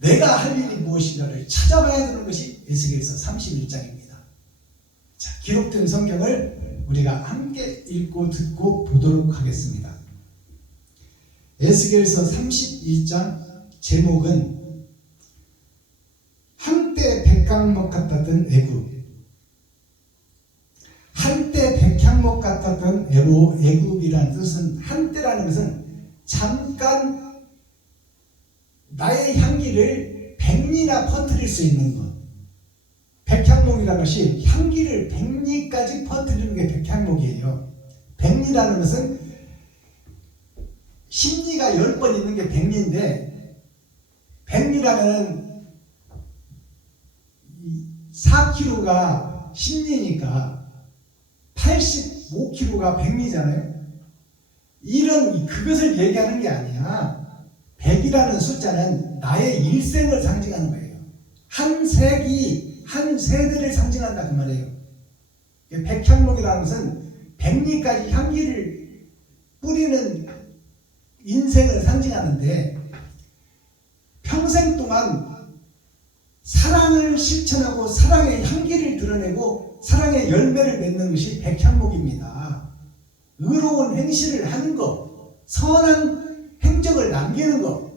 내가 할 일이 무엇인가를 찾아봐야 되는 것이 에스겔서 31장입니다. 자, 기록된 성경을 우리가 함께 읽고 듣고 보도록 하겠습니다. 에스겔서 31장 제목은 한때 백향목 같았던 애굽. 한때 백향목 같았던 애굽이라는 뜻은, 한때라는 것은 잠깐 나의 향기를 백리나 퍼뜨릴 수 있는 것. 백향목이라는 것이 향기를 백리까지 퍼뜨리는 게 백향목이에요. 백리라는 것은 십리가 10번 있는 게 백리인데, 백리라면 4kg가 십리니까 85kg가 백리잖아요. 그것을 얘기하는 게 아니야. 100이라는 숫자는 나의 일생을 상징하는 거예요. 한 세기, 한 세대를 상징한다 그 말이에요. 백향목이라는 것은 백리까지 향기를 뿌리는 인생을 상징하는데, 평생 동안 사랑을 실천하고 사랑의 향기를 드러내고 사랑의 열매를 맺는 것이 백향목입니다. 의로운 행실을 하는 것, 선한 행적을 남기는 것,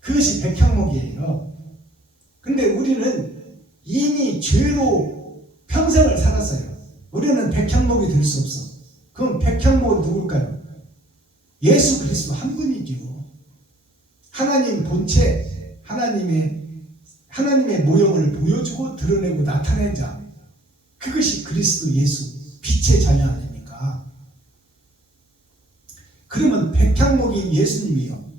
그것이 백향목이에요. 근데 우리는 이미 죄로 평생을 살았어요. 우리는 백향목이 될 수 없어. 그럼 백향목은 누굴까요? 예수 그리스도 한 분이지요. 하나님 본체, 하나님의 모형을 보여주고 드러내고 나타낸 자, 그것이 그리스도 예수, 빛의 자녀 아닙니까? 그러면 백향목이 예수님이요.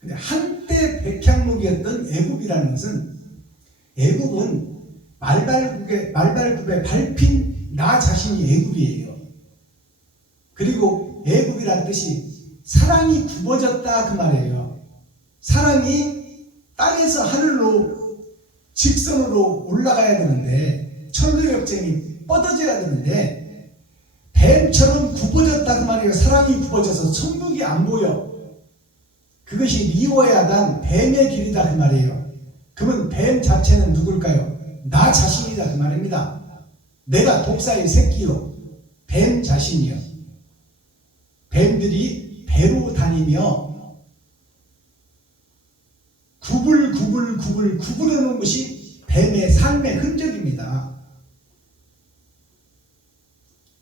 근데 한때 백향목이었던 애굽이라는 것은, 애굽은 말발굽에 밟힌 나 자신이 애굽이에요. 그리고 애굽이란 뜻이 사랑이 굽어졌다 그 말이에요. 사랑이 땅에서 하늘로 직선으로 올라가야 되는데, 천루역쟁이 뻗어져야 되는데 뱀처럼 굽어졌다 그 말이에요. 사랑이 굽어져서 천국이 안 보여. 그것이 리워야단 뱀의 길이다 그 말이에요. 그러면 뱀 자체는 누굴까요? 나 자신이다 그 말입니다. 내가 독사의 새끼요, 뱀 자신이요. 뱀들이 배로 다니며 구부르는 것이 뱀의 삶의 흔적입니다.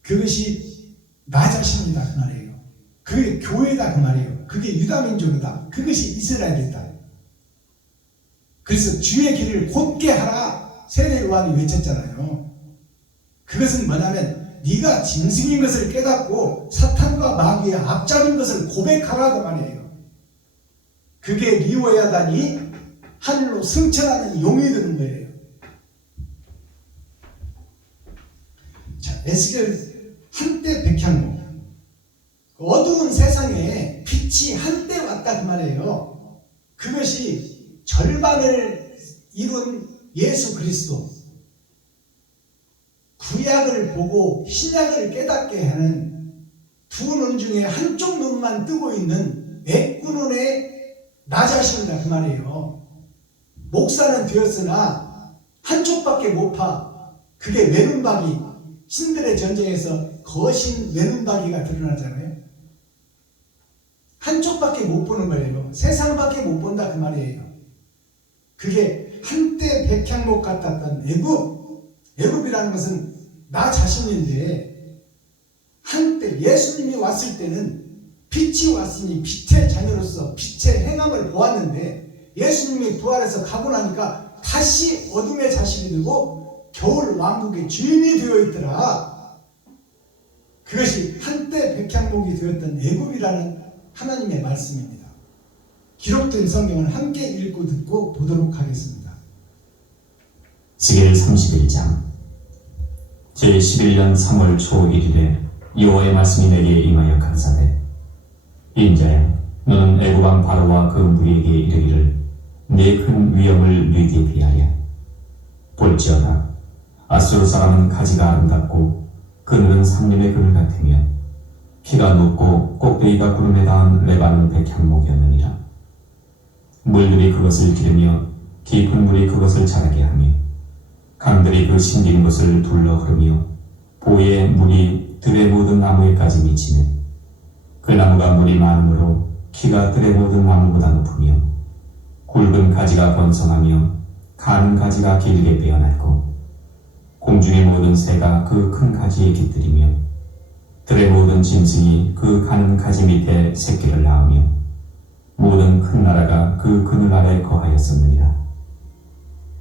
그것이 나 자신이다 그 말이에요. 그게 교회다 그 말이에요. 그게 유다민족이다. 그것이 이스라엘이다. 그래서 주의 길을 곧게 하라 세례 요한이 외쳤잖아요. 그것은 뭐냐면 네가 짐승인 것을 깨닫고 사탄과 마귀의 앞잡인 것을 고백하라 그 말이에요. 그게 리워야단이 하늘로 승천하는 용이 되는 거예요. 자, 에스겔 한때 백향목, 어두운 세상에 빛이 한때 왔다 그 말이에요. 그것이 절반을 이룬 예수 그리스도, 구약을 보고 신약을 깨닫게 하는 두 눈 중에 한쪽 눈만 뜨고 있는 애꾸눈의 나 자신이다 그 말이에요. 목사는 되었으나 한쪽밖에 못 봐. 그게 외눈박이, 신들의 전쟁에서 거신 외눈박이가 드러나잖아요. 한쪽밖에 못 보는 거예요. 세상밖에 못 본다 그 말이에요. 그게 한때 백향목 같았던 애굽이라는 것은 나 자신인데, 한때 예수님이 왔을 때는 빛이 왔으니 빛의 자녀로서 빛의 행함을 보았는데, 예수님이 부활해서 가고 나니까 다시 어둠의 자식이 되고 겨울 왕국의 주인이 되어 있더라. 그것이 한때 백향목이 되었던 애굽이라는 하나님의 말씀입니다. 기록된 성경을 함께 읽고 듣고 보도록 하겠습니다. 스겔 31장. 제11년 3월 초 1일에 여호와의 말씀이 내게 임하여 가라사대, 인자야, 너는 애굽 왕 바로와 그 무리에게 이르기를 네 큰 위엄을 누이게 비하랴. 볼지어다, 아수르 사람은 가지가 아름답고 그늘은 삼림의 그늘 같으며 키가 높고 꼭대기가 구름에 닿은 레바논 백향목이었느니라. 물들이 그것을 기르며 깊은 물이 그것을 자라게 하며 강들이 그 심긴 곳을 둘러 흐르며 보의 물이 들의 모든 나무에까지 미치네. 그 나무가 물이 많으므로 키가 들의 모든 나무보다 높으며 굵은 가지가 번성하며 가는 가지가 길게 빼어날고 공중의 모든 새가 그 큰 가지에 깃들이며 들의 모든 짐승이 그 가는 가지 밑에 새끼를 낳으며 모든 큰 나라가 그 그늘 아래 거하였었느니라.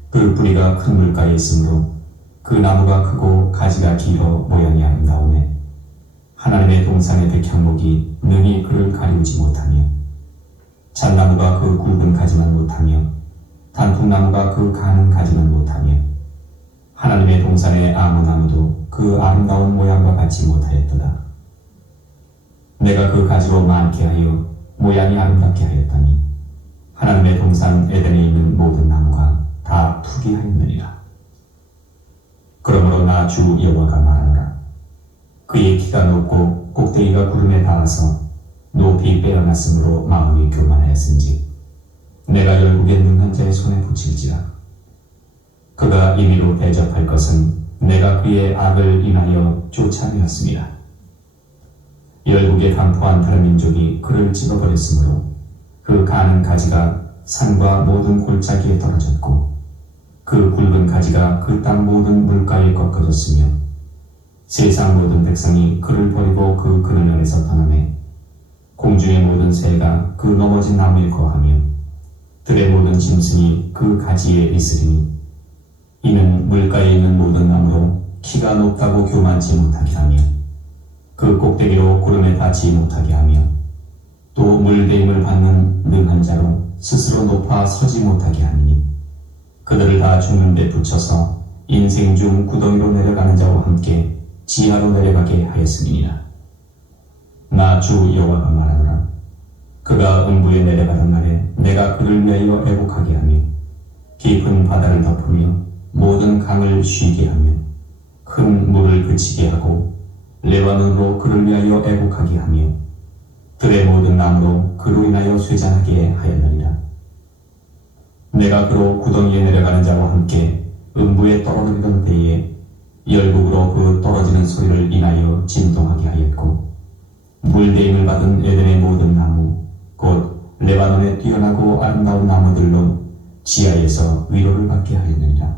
그 뿌리가 큰 물가에 있으므로 그 나무가 크고 가지가 길어 모양이 아름다우매 하나님의 동산의 백향목이 능히 그를 가리우지 못하며 잣나무가 그 굵은 가지만 못하며 단풍나무가 그 가는 가지만 못하며 하나님의 동산의 아무 나무도 그 아름다운 모양과 같이 못하였도다. 내가 그 가지로 많게 하여 모양이 아름답게 하였더니 하나님의 동산 에덴에 있는 모든 나무가 다 투기하였느니라. 그러므로 나 주 여호와가 말하노라. 그의 키가 높고 꼭대기가 구름에 닿아서 높이 빼어났으므로 마음이 교만하였은지 내가 열국의 능한 자의 손에 붙일지라. 그가 임의로 대접할 것은 내가 그의 악을 인하여 쫓아내었습니다. 열국에 강포한 다른 민족이 그를 집어버렸으므로 그 가는 가지가 산과 모든 골짜기에 떨어졌고 그 굵은 가지가 그 땅 모든 물가에 꺾어졌으며 세상 모든 백성이 그를 버리고 그 그늘 아래서 떠나매 공중의 모든 새가 그 넘어진 나무에 거하며 들의 모든 짐승이 그 가지에 있으리니 이는 물가에 있는 모든 나무로 키가 높다고 교만치 못하게 하며 그 꼭대기로 구름에 닿지 못하게 하며 또 물대임을 받는 능한 자로 스스로 높아 서지 못하게 하니 그들을 다 죽는 데 붙여서 인생 중 구덩이로 내려가는 자와 함께 지하로 내려가게 하였음이니라. 나 주 여호와가 말하노라. 그가 음부에 내려가는 날에 내가 그를 위하여 애곡하게 하며 깊은 바다를 덮으며 모든 강을 쉬게 하며 큰 물을 그치게 하고 레바논으로 그를 위하여 애곡하게 하며 들의 모든 나무로 그로 인하여 쇠잔하게 하였느니라. 내가 그로 구덩이에 내려가는 자와 함께 음부에 떨어뜨리던 때에 열국으로 그 떨어지는 소리를 인하여 진동하게 하였고 물대임을 받은 에덴의 모든 나무 곧 레바논의 뛰어나고 아름다운 나무들로 지하에서 위로를 받게 하였느니라.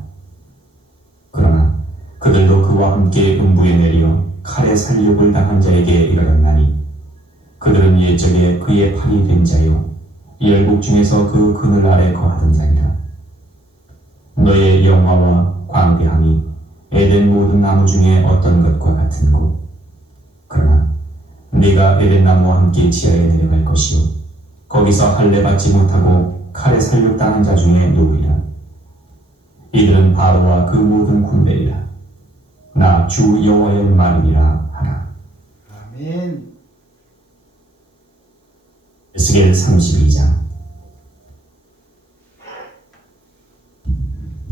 그러나 그들도 그와 함께 음부에 내려 칼에 살육을 당한 자에게 이르렀나니 그들은 옛적에 그의 팔이 된 자요 열국 중에서 그 그늘 아래 거하던 자니라. 너의 영화와 광대함이 에덴 모든 나무 중에 어떤 것과 같은고 그러나 네가 에덴 나무와 함께 지하에 내려갈 것이요 거기서 할례 받지 못하고 칼에 살육당한 자 중에 누구리라. 이들은 바로와 그 모든 군대이라. 나 주 여호와의 말이니라 하라. 아멘. 에스겔 32장.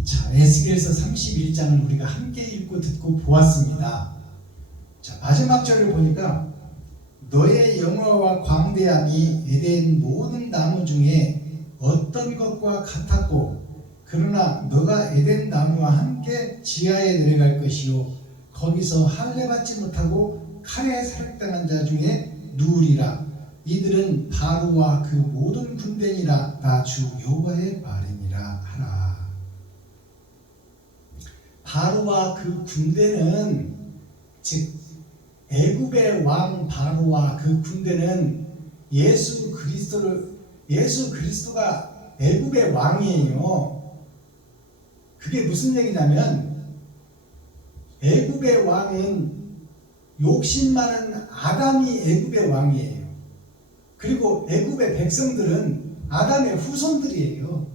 자, 에스겔서 31장을 우리가 함께 읽고 듣고 보았습니다. 자, 마지막 절을 보니까 너의 영화와 광대함이 에덴 모든 나무 중에 어떤 것과 같았고 그러나 너가 에덴 나무와 함께 지하에 내려갈 것이요 거기서 할례 받지 못하고 칼에 살육당한 자 중에 누우리라. 이들은 바로와 그 모든 군대니라. 나 주 여호와의 말이니라 하라. 바로와 그 군대는 즉 애굽의 왕 바로와 그 군대는 예수 그리스도가 애굽의 왕이에요. 그게 무슨 얘기냐면 애굽의 왕은 욕심 많은 아담이 애굽의 왕이에요. 그리고 애굽의 백성들은 아담의 후손들이에요.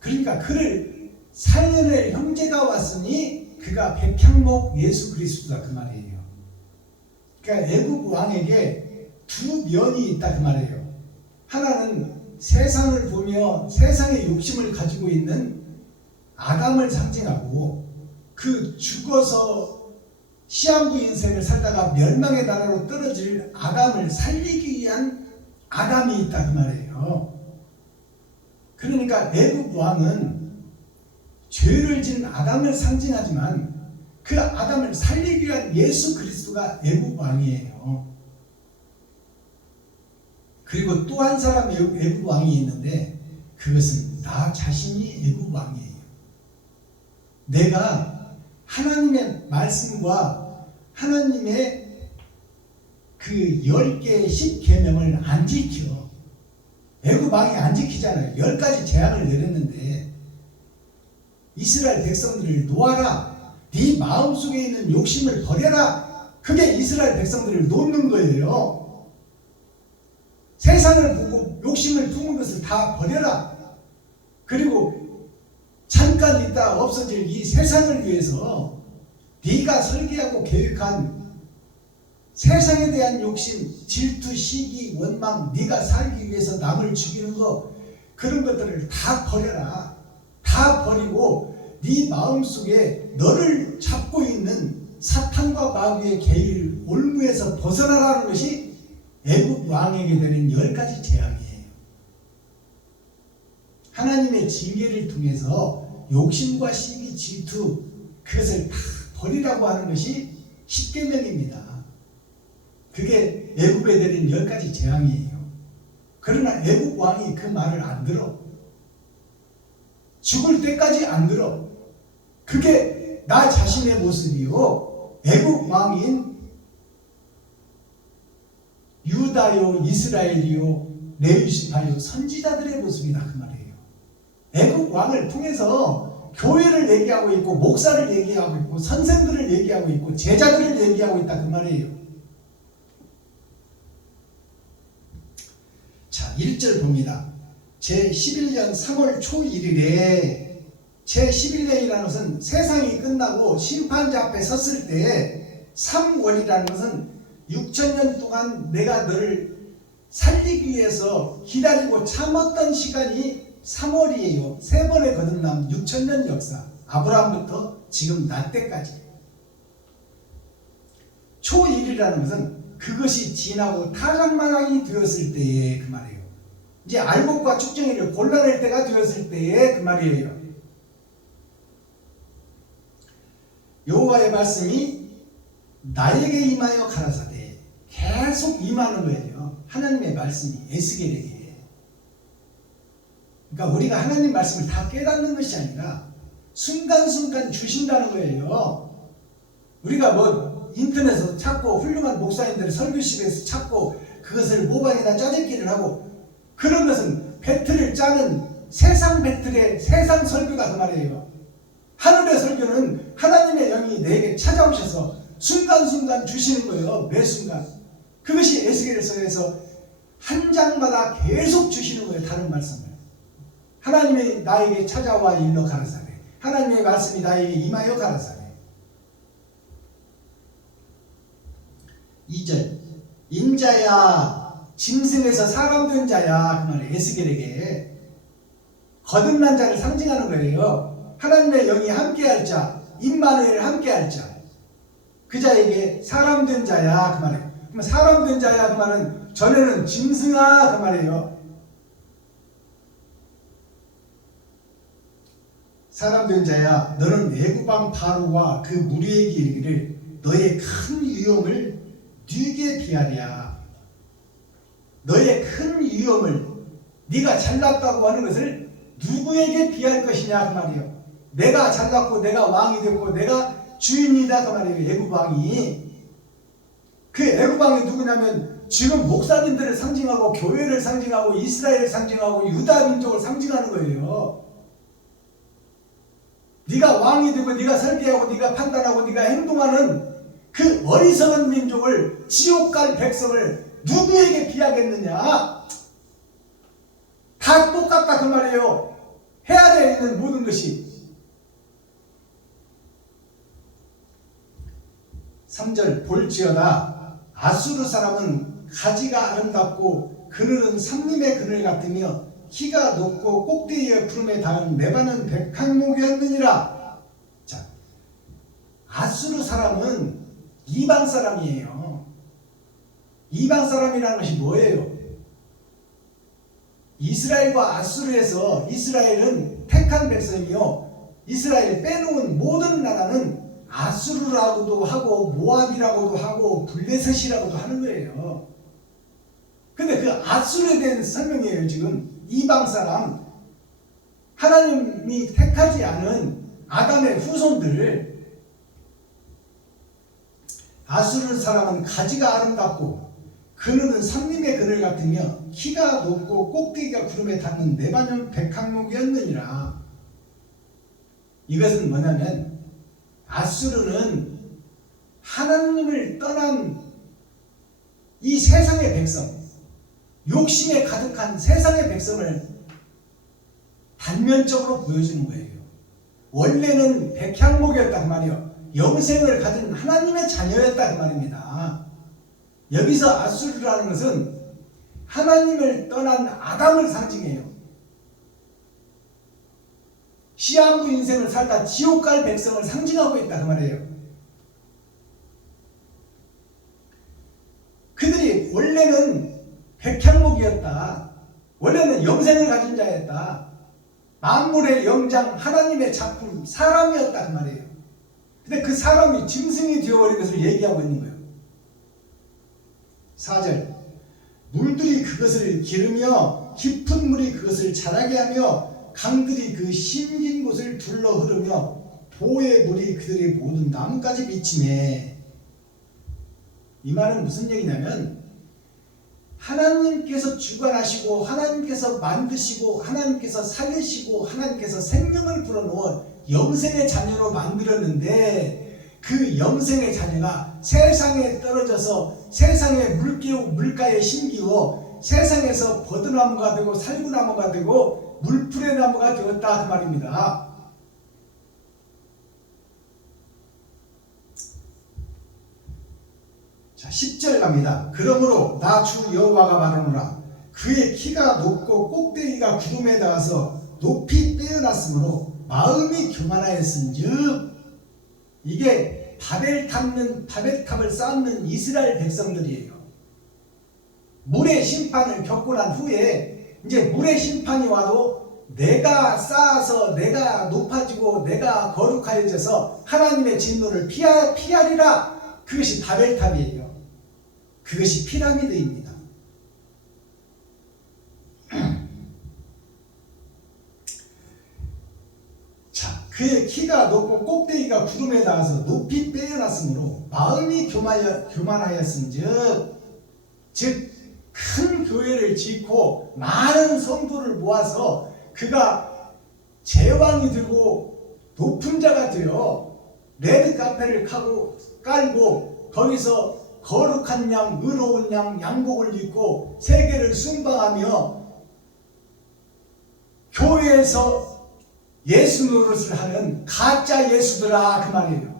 그러니까 그를 살려낼 형제가 왔으니 그가 백향목 예수 그리스도다 그 말이에요. 그러니까 애굽 왕에게 두 면이 있다 그 말이에요. 하나는 세상을 보며 세상의 욕심을 가지고 있는 아담을 상징하고 그 죽어서 시한부 인생을 살다가 멸망의 나라로 떨어질 아담을 살리기 위한 아담이 있다 그 말이에요. 그러니까 애굽 왕은 죄를 지은 아담을 상징하지만 그 아담을 살리기 위한 예수 그리스도가 애굽 왕이에요. 그리고 또 한 사람 애굽 왕이 있는데 그것은 나 자신이 애굽 왕이에요. 내가 하나님의 말씀과 하나님의 그 10개의 10계명을 안 지켜. 애굽 왕이 안 지키잖아요. 10가지 재앙을 내렸는데 이스라엘 백성들을 놓아라. 네 마음속에 있는 욕심을 버려라. 그게 이스라엘 백성들을 놓는 거예요. 세상을 보고 욕심을 품은 것을 다 버려라. 그리고 잠깐 있다 없어질 이 세상을 위해서 네가 설계하고 계획한 세상에 대한 욕심, 질투, 시기, 원망, 네가 살기 위해서 남을 죽이는 거 그런 것들을 다 버려라. 다 버리고 네 마음속에 너를 잡고 있는 사탄과 마귀의 계율 올무에서 벗어나라는 것이 애굽 왕에게 되는 10가지 재앙이에요. 하나님의 징계를 통해서 욕심과 시기, 질투 그것을 다 버리라고 하는 것이 십계명입니다. 그게 애굽에 내린 10가지 재앙이에요. 그러나 애굽 왕이 그 말을 안 들어. 죽을 때까지 안 들어. 그게 나 자신의 모습이요. 애굽 왕인 유다요, 이스라엘이요, 레위시파요, 선지자들의 모습이다 그 말이에요. 애굽 왕을 통해서 교회를 얘기하고 있고 목사를 얘기하고 있고 선생들을 얘기하고 있고 제자들을 얘기하고 있다 그 말이에요. 1절 봅니다. 제11년 3월 초 1일에 제11년이라는 것은 세상이 끝나고 심판자 앞에 섰을 때에 3월이라는 것은 6천년 동안 내가 너를 살리기 위해서 기다리고 참았던 시간이 3월이에요. 세 번의 거듭남 6천년 역사. 아브라함부터 지금 나 때까지. 초 1이라는 것은 그것이 지나고 타작마당이 되었을 때에 그 말이에요. 이제 알곡과 축정이를 골라낼 때가 되었을 때에 그 말이에요. 여호와의 말씀이 나에게 임하여 가라사대. 계속 임하는 거예요. 하나님의 말씀이 에스겔에게. 그러니까 우리가 하나님 말씀을 다 깨닫는 것이 아니라 순간순간 주신다는 거예요. 우리가 뭐 인터넷에서 찾고 훌륭한 목사님들의 설교실에서 찾고 그것을 모방에다 짜집기를 하고 그런 것은 배틀을 짜는 세상 배틀의 세상 설교가 그 말이에요. 하늘의 설교는 하나님의 영이 내게 찾아오셔서 순간순간 주시는 거예요. 매 순간. 그것이 에스겔서에서 한 장마다 계속 주시는 거예요. 다른 말씀을. 하나님이 나에게 찾아와 일러 가라사대. 하나님의 말씀이 나에게 임하여 가라사대. 2절 인자야 짐승에서 사람 된 자야 그 말이에요. 에스겔에게 거듭난 자를 상징하는 거예요. 하나님의 영이 함께할 자 임마누엘 함께할 자 그 자에게 사람 된 자야 그 말이에요. 그러면 사람 된 자야 그 말은 전에는 짐승아 그 말이에요. 사람 된 자야 너는 애굽왕 바로와 그 무리에게 이르기를 너의 큰 위엄을 누게 비하랴. 너의 큰 위엄을 네가 잘났다고 하는 것을 누구에게 비할 것이냐 그 말이에요. 내가 잘났고 내가 왕이 됐고 내가 주인이다 그 말이에요. 애굽왕이. 그 애굽왕이 누구냐면 지금 목사님들을 상징하고 교회를 상징하고 이스라엘을 상징하고 유다 민족을 상징하는 거예요. 네가 왕이 되고 네가 설계하고 네가 판단하고 네가 행동하는 그 어리석은 민족을 지옥 갈 백성을 누구에게 비하겠느냐. 다 똑같다 그 말이에요. 해야 되는 모든 것이. 3절 볼지어다 아수르 사람은 가지가 아름답고 그늘은 삼림의 그늘 같으며 키가 높고 꼭대기에 구름에 닿은 레바논 백항목이었느니라. 자, 아수르 사람은 이방 사람이에요. 이방 사람이라는 것이 뭐예요? 이스라엘과 아수르에서 이스라엘은 택한 백성이요 이스라엘 빼놓은 모든 나라는 아수르라고도 하고 모압이라고도 하고 블레셋이라고도 하는 거예요. 근데 그 아수르에 대한 설명이에요. 지금 이방 사람 하나님이 택하지 않은 아담의 후손들. 아수르 사람은 가지가 아름답고 그늘은 삼림의 그늘 같으며 키가 높고 꼭대기가 구름에 닿는 레바논 백항목이었느니라. 이것은 뭐냐면 아수르는 하나님을 떠난 이 세상의 백성, 욕심에 가득한 세상의 백성을 단면적으로 보여주는 거예요. 원래는 백향목이었다 그 말이에요. 영생을 가진 하나님의 자녀였다 그 말입니다. 여기서 아수르라는 것은 하나님을 떠난 아담을 상징해요. 시한부 인생을 살다 지옥 갈 백성을 상징하고 있다 그 말이에요. 그들이 원래는 백향목이었다. 원래는 영생을 가진 자였다. 만물의 영장 하나님의 작품 사람이었다 그 말이에요. 근데 그 사람이 짐승이 되어버린 것을 얘기하고 있는 거예요. 4절 물들이 그것을 기르며 깊은 물이 그것을 자라게 하며 강들이 그 심긴 곳을 둘러 흐르며 보의 물이 그들의 모든 나무까지 비치네. 이 말은 무슨 얘기냐면 하나님께서 주관하시고 하나님께서 만드시고 하나님께서 살리시고 하나님께서 생명을 불어넣어 영생의 자녀로 만들었는데 그 영생의 자녀가 세상에 떨어져서 세상의 물가에 심기워 세상에서 버드나무가 되고 살구나무가 되고 물풀의 나무가 되었다 그 말입니다. 자, 10절 갑니다. 그러므로 나 주 여호와가 말하노라. 그의 키가 높고 꼭대기가 구름에 닿아서 높이 빼어났으므로 마음이 교만하였은즉. 이게 바벨탑을 쌓는 이스라엘 백성들이에요. 물의 심판을 겪고 난 후에 이제 물의 심판이 와도 내가 쌓아서 내가 높아지고 내가 거룩하여져서 하나님의 진노를 피하리라. 그것이 바벨탑이에요. 그것이 피라미드입니다. 자, 그의 키가 높고 꼭대기가 구름에 닿아서 높이 빼어났으므로 마음이 교만하였은즉, 즉 큰 교회를 짓고 많은 성도를 모아서 그가 제왕이 되고 높은 자가 되어 레드 카페를 깔고 거기서 거룩한 양, 의로운 양, 양복을 입고 세계를 순방하며 교회에서 예수 노릇을 하는 가짜 예수들아 그 말이에요.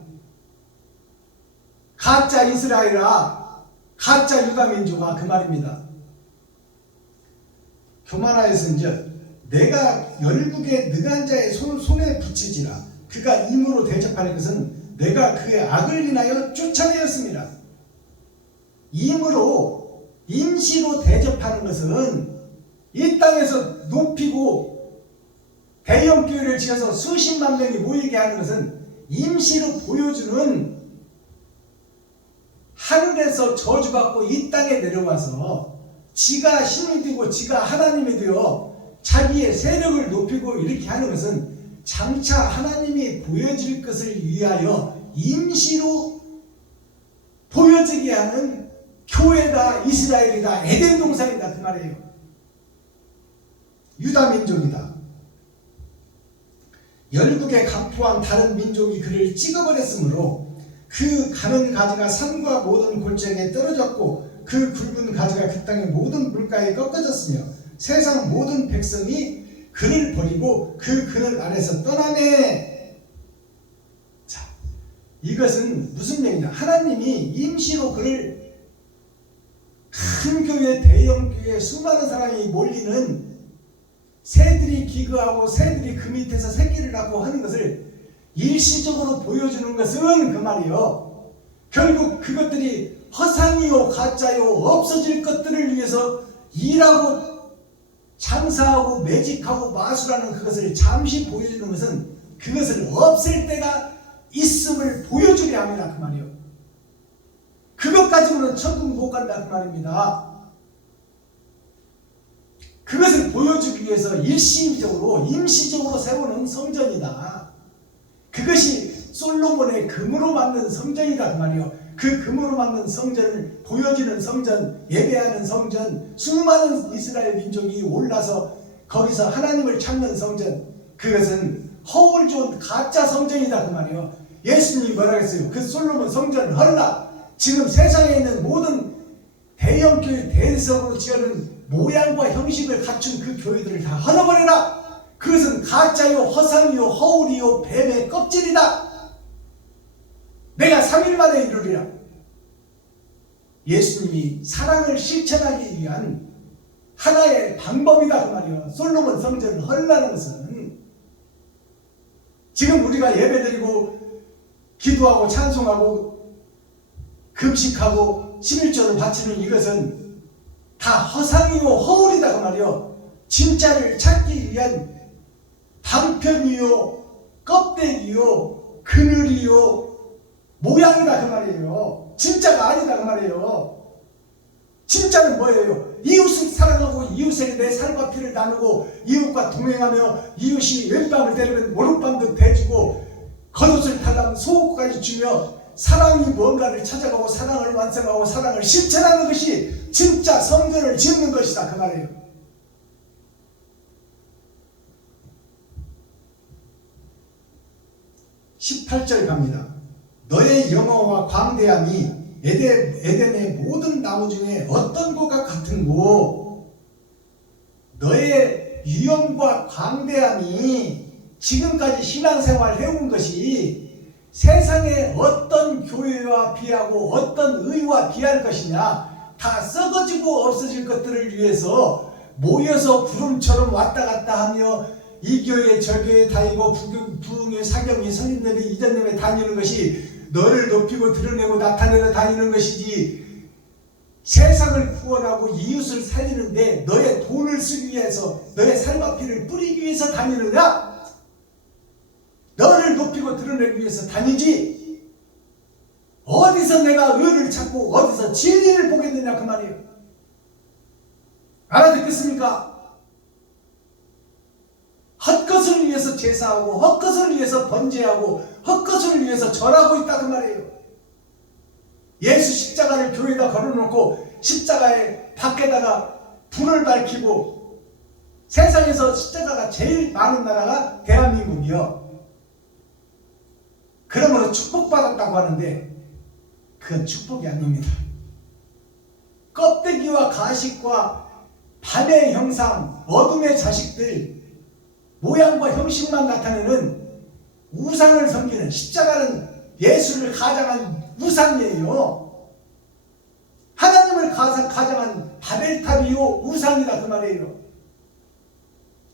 가짜 이스라엘아, 가짜 유다민족아 그 말입니다. 교만하였은즉 내가 열국의 능한 자의 손에 붙이지라. 그가 임으로 대접하는 것은 내가 그의 악을 인하여 쫓아내었습니다. 임으로, 임시로 대접하는 것은 이 땅에서 높이고 대형 교회를 지어서 수십만 명이 모이게 하는 것은 임시로 보여주는, 하늘에서 저주받고 이 땅에 내려와서 지가 힘이 되고 지가 하나님이 되어 자기의 세력을 높이고 이렇게 하는 것은 장차 하나님이 보여질 것을 위하여 임시로 보여지게 하는 교회다, 이스라엘이다, 에덴 동산이다 그 말이에요. 유다 민족이다. 열국의 강포한 다른 민족이 그를 찍어버렸으므로 그 가는 가지가 산과 모든 골짜기에 떨어졌고 그 굵은 가지가 그 땅의 모든 물가에 꺾어졌으며 세상 모든 백성이 그를 버리고 그 그늘 아래서 떠나매. 자, 이것은 무슨 얘기냐? 하나님이 임시로 그를 큰 교회, 대형 교회 수많은 사람이 몰리는, 새들이 기거하고 새들이 그 밑에서 새끼를 낳고 하는 것을 일시적으로 보여주는 것은 그 말이요, 결국 그것들이 허상이요 가짜요 없어질 것들을 위해서 일하고 장사하고 매직하고 마술하는 그것을 잠시 보여주는 것은 그것을 없앨 때가 있음을 보여주려 합니다 그 말이요. 그것 가지고는 천국 못 간다 그 말입니다. 그것을 보여주기 위해서 일시적으로 임시적으로 세우는 성전이다. 그것이 솔로몬의 금으로 만든 성전이다 그 말이요. 그 금으로 만든 성전을 보여지는 성전, 예배하는 성전, 수많은 이스라엘 민족이 올라서 거기서 하나님을 찾는 성전, 그것은 허울 좋은 가짜 성전이다 그 말이요. 예수님이 뭐라고 했어요? 그 솔로몬 성전을 헐라. 지금 세상에 있는 모든 대형 교회 대리석으로 지어는 모양과 형식을 갖춘 그 교회들을 다 헐어버려라. 그것은 가짜요, 허상이요, 허울이요, 뱀의 껍질이다. 내가 3일 만에 이루리라. 예수님이 사랑을 실천하기 위한 하나의 방법이다 그 말이요. 솔로몬 성전을 헐라는 것은 지금 우리가 예배드리고 기도하고 찬송하고 금식하고 11조를 바치는 이것은 다 허상이요 허울이다 그 말이요. 진짜를 찾기 위한 방편이요 껍데기요 그늘이요 모양이다 그 말이에요. 진짜가 아니다 그 말이에요. 진짜는 뭐예요? 이웃을 사랑하고 이웃에게 내 살과 피를 나누고 이웃과 동행하며 이웃이 왼밤을 때리면 오른밤도 대주고 겉옷을 달라면 속옷까지 주며 사랑이 뭔가를 찾아가고 사랑을 완성하고 사랑을 실천하는 것이 진짜 성전을 짓는 것이다 그 말이에요. (18절) 갑니다. 너의 영어와 광대함이 에덴의 모든 나무 중에 어떤 것과 같은고. 너의 위엄과 광대함이 지금까지 신앙생활 해온 것이 세상의 어떤 교회와 비하고 어떤 의와 비할 것이냐, 다 썩어지고 없어질 것들을 위해서 모여서 구름처럼 왔다 갔다 하며 이 교회 저 교회 다니고 부흥회 사경회 선임예배 이전예배 다니는 것이 너를 높이고 드러내고 나타내러 다니는 것이지, 세상을 구원하고 이웃을 살리는데 너의 돈을 쓰기 위해서, 너의 살과 피를 뿌리기 위해서 다니느냐? 너를 높이고 드러내기 위해서 다니지, 어디서 내가 의를 찾고 어디서 진리를 보겠느냐 그 말이에요. 알아듣겠습니까? 헛것을 위해서 제사하고 헛것을 위해서 번제하고 헛것을 위해서 절하고 있다 그 말이에요. 예수 십자가를 교회에다 걸어놓고 십자가의 밖에다가 불을 밝히고, 세상에서 십자가가 제일 많은 나라가 대한민국이요. 그러므로 축복받았다고 하는데 그건 축복이 아닙니다. 껍데기와 가식과 밤의 형상, 어둠의 자식들, 모양과 형식만 나타내는 우상을 섬기는, 십자가는 예수를 가장한 우상이에요. 하나님을 가장한 바벨탑이요 우상이다 그 말이에요.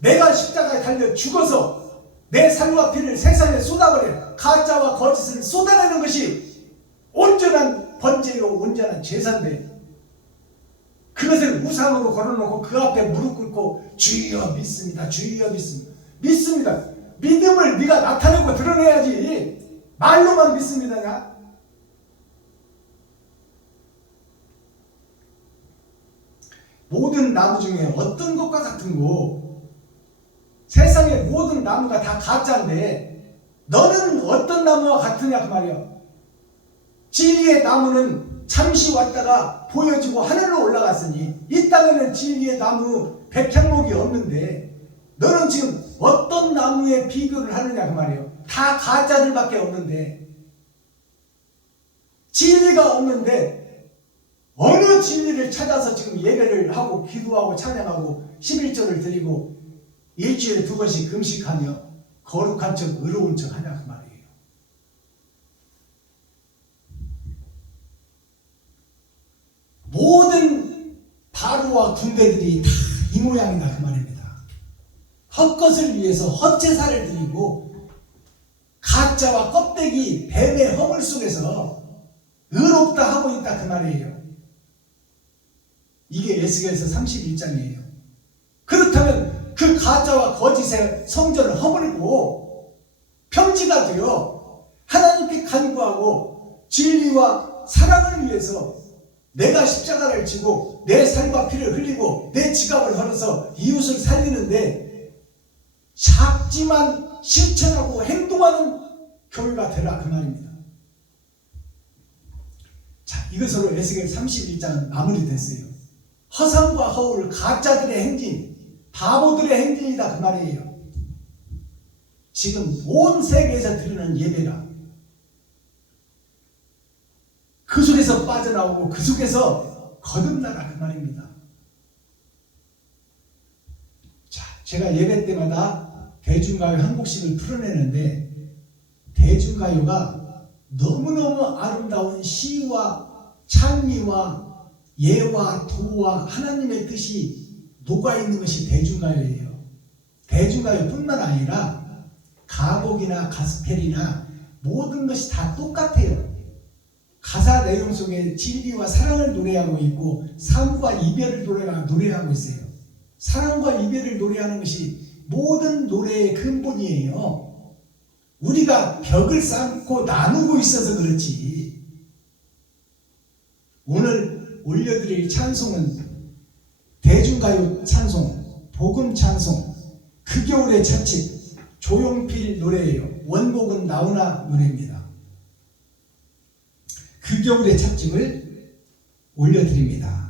내가 십자가에 달려 죽어서 내 살과 피를 세상에 쏟아버려 가짜와 거짓을 쏟아내는 것이 온전한 번제요 온전한 제사인데, 그것을 우상으로 걸어놓고 그 앞에 무릎 꿇고 주여 믿습니다, 주여 믿습니다. 믿습니다. 믿음을 네가 나타내고 드러내야지 말로만 믿습니다냐? 모든 나무 중에 어떤 것과 같은 거, 세상의 모든 나무가 다 가짜인데 너는 어떤 나무와 같으냐 그 말이야. 진리의 나무는 잠시 왔다가 보여지고 하늘로 올라갔으니 이 땅에는 진리의 나무 백향목이 없는데 너는 지금 어떤 나무에 비교를 하느냐 그 말이에요. 다 가짜들밖에 없는데, 진리가 없는데 어느 진리를 찾아서 지금 예배를 하고 기도하고 찬양하고 11조를 드리고 일주일에 2번씩 금식하며 거룩한 척 의로운 척 하냐 그 말이에요. 모든 바로와 군대들이 다 이 모양이다 그 말입니다. 헛것을 위해서 헛제사를 드리고 가짜와 껍데기 뱀의 허물 속에서 의롭다 하고 있다 그 말이에요. 이게 에스겔서 31장이에요. 그렇다면 그 가짜와 거짓의 성전을 허물고 평지가 되어 하나님께 간구하고 진리와 사랑을 위해서 내가 십자가를 지고 내 살과 피를 흘리고 내 지갑을 헐어서 이웃을 살리는데 작지만 실천하고 행동하는 교회가 되라 그 말입니다. 자, 이것으로 에스겔 31장은 마무리됐어요. 허상과 허울, 가짜들의 행진, 바보들의 행진이다 그 말이에요. 지금 온 세계에서 드리는 예배가 그 속에서 빠져나오고 그 속에서 거듭나라 그 말입니다. 자, 제가 예배 때마다 대중가요 한 곡씩을 풀어내는데, 대중가요가 너무너무 아름다운 시와 찬미와 예와 도와 하나님의 뜻이 녹아있는 것이 대중가요예요. 대중가요뿐만 아니라 가곡이나 가스펠이나 모든 것이 다 똑같아요. 가사 내용 속에 진리와 사랑을 노래하고 있고 삶과 이별을 노래하고 있어요. 사랑과 이별을 노래하는 것이 모든 노래의 근본이에요. 우리가 벽을 쌓고 나누고 있어서 그렇지. 오늘 올려드릴 찬송은 대중가요 찬송, 복음 찬송, 그 겨울의 차칙, 조용필 노래예요. 원곡은 나훈아 노래입니다. 그 겨울의 찻집을 올려드립니다.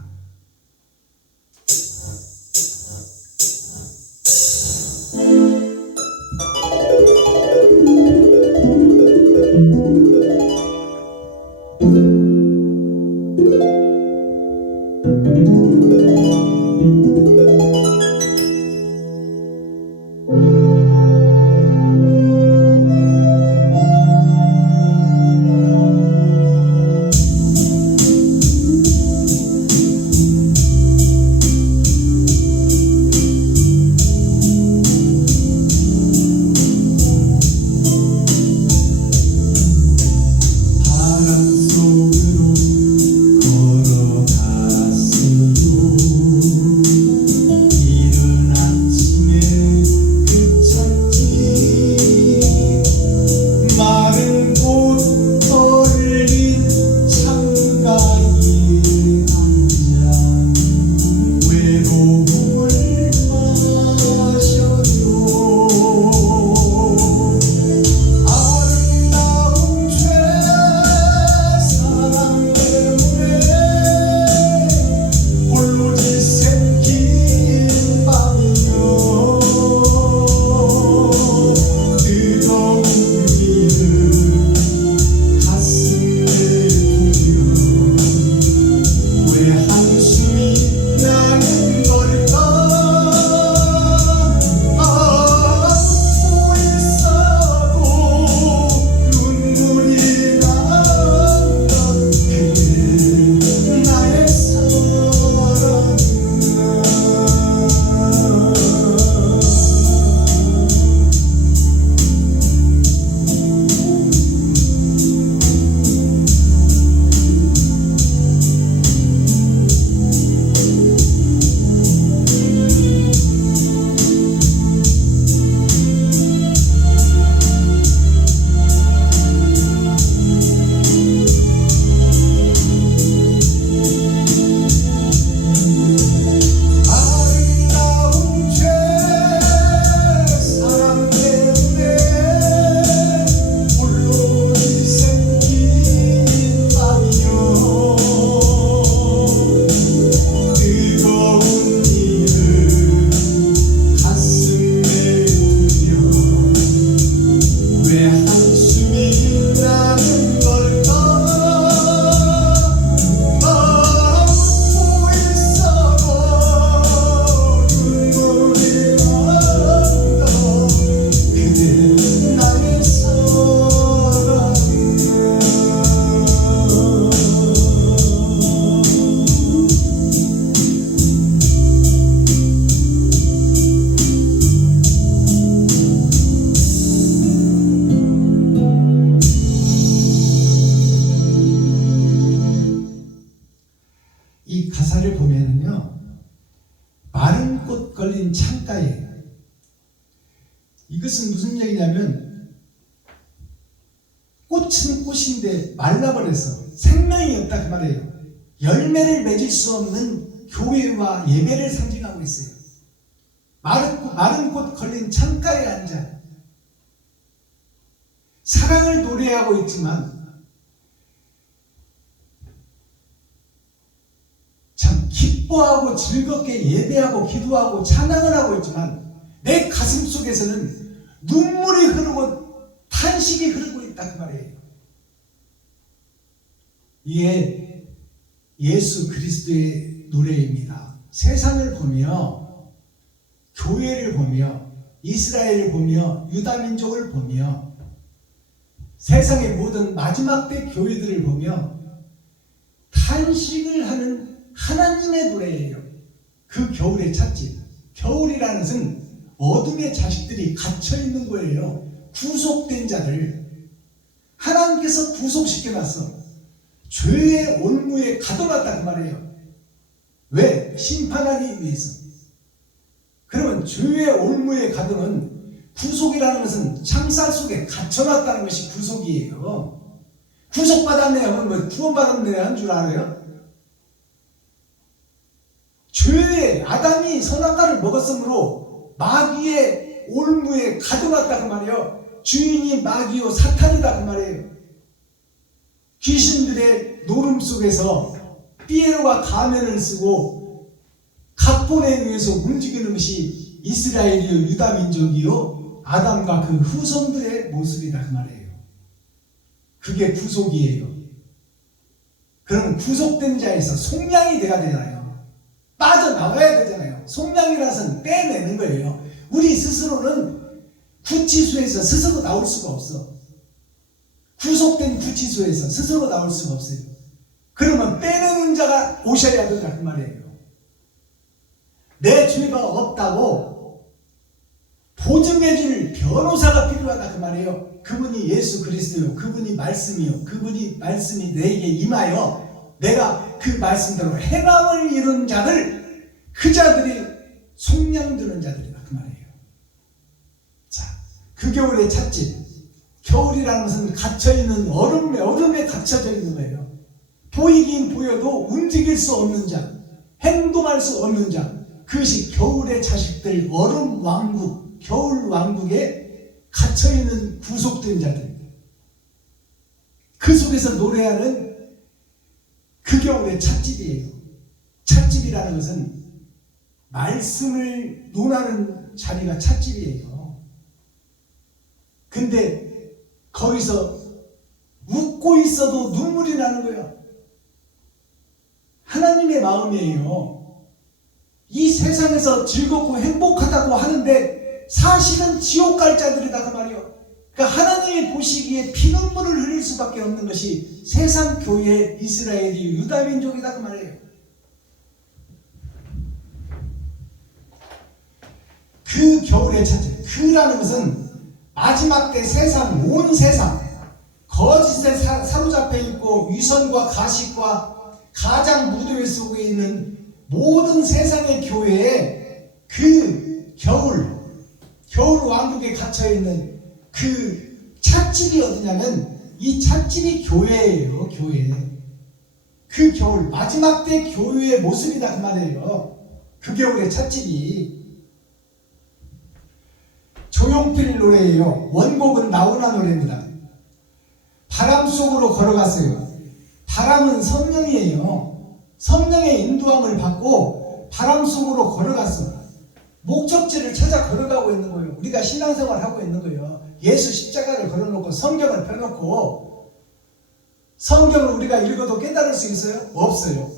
이것은 무슨 얘기냐면 꽃은 꽃인데 말라버려서 생명이 없다 그 말이에요. 열매를 맺을 수 없는 교회와 예배를 상징하고 있어요. 마른 꽃 걸린 창가에 앉아 사랑을 노래하고 있지만 참 기뻐하고 즐겁게 예배하고 기도하고 찬양을 하고 있지만 내 가슴 속에서는 눈물이 흐르고 탄식이 흐르고 있다 그 말이에요. 이게 예수 그리스도의 노래입니다. 세상을 보며 교회를 보며 이스라엘을 보며 유다민족을 보며 세상의 모든 마지막 때 교회들을 보며 탄식을 하는 하나님의 노래예요. 그 겨울의 찻집. 겨울이라는 것은 어둠의 자식들이 갇혀있는 거예요. 구속된 자들 하나님께서 구속시켜놨어. 죄의 올무에 가둬놨다 그 말이에요. 왜? 심판하기 위해서. 그러면 죄의 올무에 가두는 구속이라는 것은 창살 속에 갇혀놨다는 것이 구속이에요. 구속받았네 하면 뭐 구원받았네 한 줄 알아요? 죄의 아담이 선악과를 먹었으므로 마귀의 올무에 가둬놨다 그 말이에요. 주인이 마귀요 사탄이다 그 말이에요. 귀신들의 노름 속에서 피에로가 가면을 쓰고 각본에 의해서 움직이는 것이 이스라엘이요 유다민족이요 아담과 그 후손들의 모습이다 그 말이에요. 그게 구속이에요. 그러면 구속된 자에서 속량이 돼야 되잖아요. 빠져나와야 되잖아요. 속량이라는 것은 빼내는 거예요. 우리 스스로는 구치소에서 스스로 나올 수가 없어. 구속된 구치소에서 스스로 나올 수가 없어요. 그러면 빼내는 자가 오셔야 된다 그 말이에요. 내 죄가 없다고 보증해줄 변호사가 필요하다 그 말이에요. 그분이 예수 그리스도요. 그분이 말씀이요. 그분이 말씀이 내게 임하여 내가 그 말씀대로 행함을 이룬 자들, 그 자들이 속량되는 자들이다 그 말이에요. 자, 그 겨울의 찻집. 겨울이라는 것은 갇혀있는 얼음에 갇혀져 있는 거예요. 보이긴 보여도 움직일 수 없는 자, 행동할 수 없는 자, 그것이 겨울의 자식들, 얼음 왕국, 겨울 왕국에 갇혀있는 구속된 자들. 그 속에서 노래하는 그 겨울의 찻집이에요. 찻집이라는 것은 말씀을 논하는 자리가 찻집이에요. 근데 거기서 웃고 있어도 눈물이 나는 거야. 하나님의 마음이에요. 이 세상에서 즐겁고 행복하다고 하는데 사실은 지옥 갈 자들이다 그 말이에요. 그러니까 하나님이 보시기에 피눈물을 흘릴 수밖에 없는 것이 세상 교회 이스라엘이 유다민족이다 그 말이에요. 그 겨울의 찻집. 그라는 것은 마지막 때 세상, 온 세상 거짓에 사로잡혀 있고 위선과 가식과 가장 무도회 속에 있는 모든 세상의 교회에 그 겨울 왕국에 갇혀있는 그 찻집이 어디냐면 이 찻집이 교회예요. 교회. 그 겨울 마지막 때 교회의 모습이다 그 말이에요. 그 겨울의 찻집이. 조용필 노래예요. 원곡은 나훈아 노래입니다. 바람 속으로 걸어갔어요. 바람은 성령이에요. 성령의 인도함을 받고 바람 속으로 걸어갔어. 목적지를 찾아 걸어가고 있는 거예요. 우리가 신앙생활을 하고 있는 거예요. 예수 십자가를 걸어놓고 성경을 펴놓고 성경을 우리가 읽어도 깨달을 수 있어요? 없어요.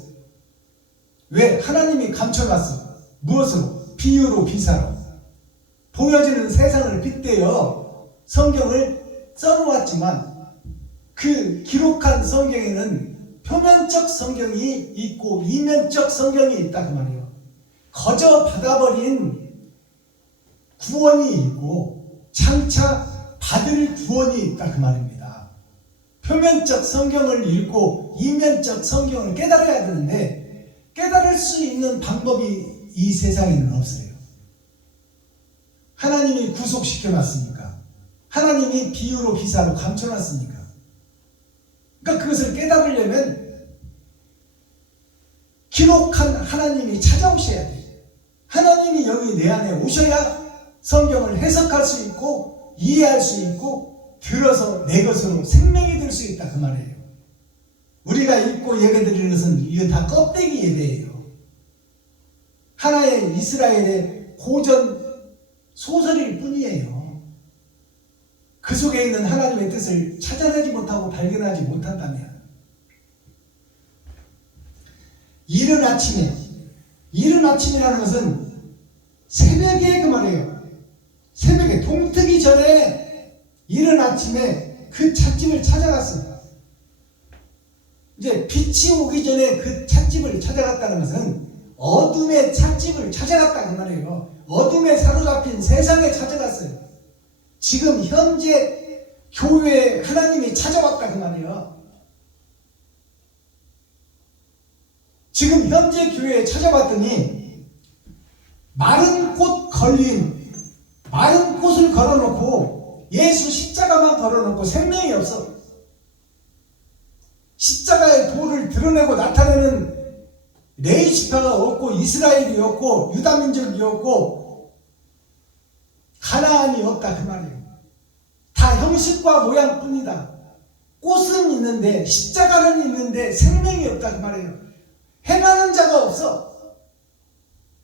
왜? 하나님이 감춰놨어. 무엇으로? 비유로 비사로. 보여지는 세상을 빗대어 성경을 써놓았지만 그 기록한 성경에는 표면적 성경이 있고 이면적 성경이 있다 그 말이에요. 거저 받아버린 구원이 있고 장차 받을 구원이 있다 그 말입니다. 표면적 성경을 읽고 이면적 성경을 깨달아야 되는데 깨달을 수 있는 방법이 이 세상에는 없어요. 하나님이 구속시켜놨으니까. 하나님이 비유로 비사로 감춰놨으니까. 그러니까 그것을 깨달으려면 기록한 하나님이 찾아오셔야 돼요. 하나님이 여기 내 안에 오셔야 성경을 해석할 수 있고 이해할 수 있고 들어서 내 것으로 생명이 될 수 있다 그 말이에요. 우리가 읽고 예배드리는 것은 이게 다 껍데기 예배예요. 하나의 이스라엘의 고전 소설일 뿐이에요. 그 속에 있는 하나님의 뜻을 찾아내지 못하고 발견하지 못한다면 이른 아침이라는 것은 새벽에 그 말이에요. 새벽에 동트기 전에 이른 아침에 그 찻집을 찾아갔어. 이제 빛이 오기 전에 그 찻집을 찾아갔다는 것은 어둠의 찻집을 찾아갔다 그 말이에요. 어둠에 사로잡힌 세상에 찾아갔어요. 지금 현재 교회에 하나님이 찾아왔다 그 말이에요. 지금 현재 교회에 찾아봤더니 마른 꽃을 걸어놓고 예수 십자가만 걸어놓고 생명이 없어. 십자가의 도를 드러내고 나타내는 레위 지파가 없고 이스라엘이 없고 유다민족이 없고 가나안이 없다 그 말이에요. 다 형식과 모양뿐이다. 꽃은 있는데 십자가는 있는데 생명이 없다 그 말이에요. 행하는 자가 없어.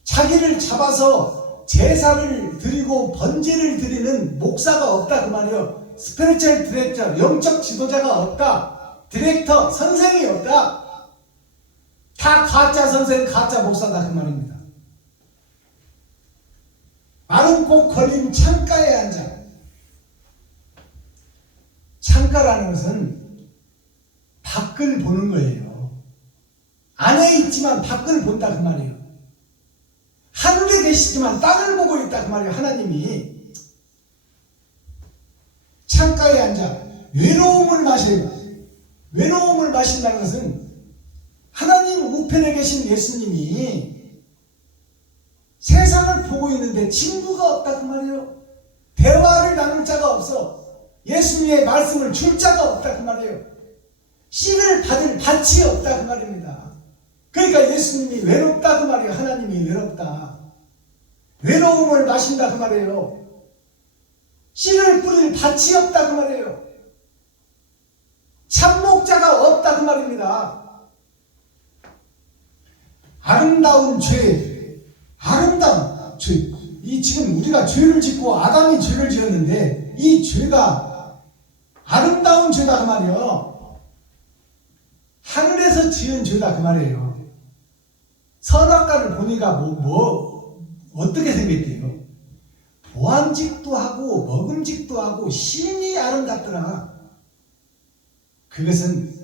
자기를 잡아서 제사를 드리고 번제를 드리는 목사가 없다 그 말이에요. 스피리추얼 디렉터, 영적 지도자가 없다. 디렉터, 선생이 없다. 다 가짜 선생, 가짜 목사다 그 말입니다. 마른 꽃 걸린 창가에 앉아. 창가라는 것은 밖을 보는 거예요. 안에 있지만 밖을 본다 그 말이에요. 하늘에 계시지만 땅을 보고 있다 그 말이에요. 하나님이 창가에 앉아 외로움을 마셔요. 외로움을 마신다는 것은 하나님 우편에 계신 예수님이 세상을 보고 있는데 친구가 없다 그 말이에요. 대화를 나눌 자가 없어. 예수님의 말씀을 줄 자가 없다 그 말이에요. 씨를 받을 밭이 없다 그 말입니다. 그러니까 예수님이 외롭다 그 말이에요. 하나님이 외롭다. 외로움을 마신다 그 말이에요. 씨를 뿌릴 밭이 없다 그 말이에요. 참목자가 없다 그 말입니다. 아름다운 죄, 아름다운 죄. 이 지금 우리가 죄를 짓고 아담이 죄를 지었는데 이 죄가 아름다운 죄다 그 말이에요. 하늘에서 지은 죄다 그 말이에요. 선악과를 보니까 어떻게 생겼대요? 보암직도 하고 먹음직도 하고 심히 아름답더라. 그것은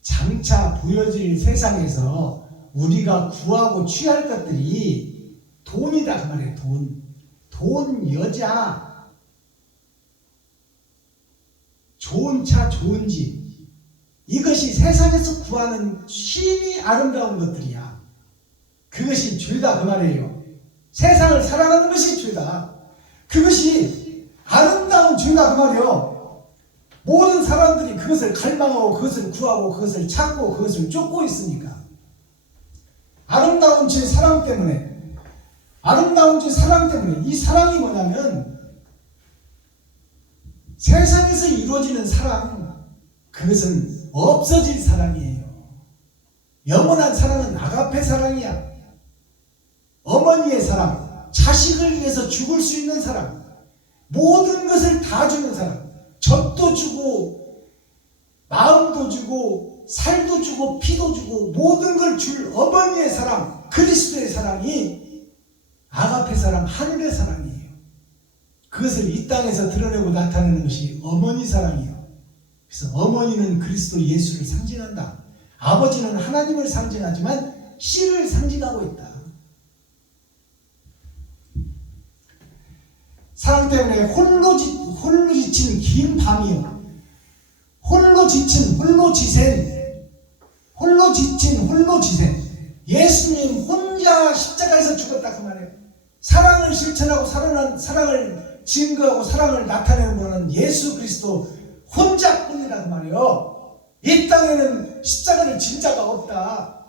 장차 보여질 세상에서 우리가 구하고 취할 것들이 돈이다 그 말이에요. 돈, 여자, 좋은 차, 좋은 집. 이것이 세상에서 구하는 심히 아름다운 것들이야. 그것이 죄다 그 말이에요. 세상을 사랑하는 것이 죄다. 그것이 아름다운 죄다 그 말이에요. 모든 사람들이 그것을 갈망하고 그것을 구하고 그것을 찾고 그것을 쫓고 있으니까. 아름다운 죄 사랑 때문에, 아름다운 죄 사랑 때문에. 이 사랑이 뭐냐면 세상에서 이루어지는 사랑, 그것은 없어질 사랑이에요. 영원한 사랑은 아가페 사랑이야. 어머니의 사랑, 자식을 위해서 죽을 수 있는 사랑, 모든 것을 다 주는 사랑, 젖도 주고 마음도 주고 살도 주고 피도 주고 모든 걸 줄 어머니의 사랑, 그리스도의 사랑이 아가페 사랑, 하늘의 사랑이에요. 그것을 이 땅에서 드러내고 나타내는 것이 어머니 사랑이에요. 그래서 어머니는 그리스도 예수를 상징한다. 아버지는 하나님을 상징하지만 씨를 상징하고 있다. 사랑 때문에 홀로 지친 긴 밤이요. 홀로 지친 홀로 지센 예수님 혼자 십자가에서 죽었다 그 말이에요. 사랑을 실천하고 사랑을 증거하고 사랑을 나타내는 분은 예수 그리스도 혼자뿐이란 말이에요. 이 땅에는 십자가를 진 자가 없다.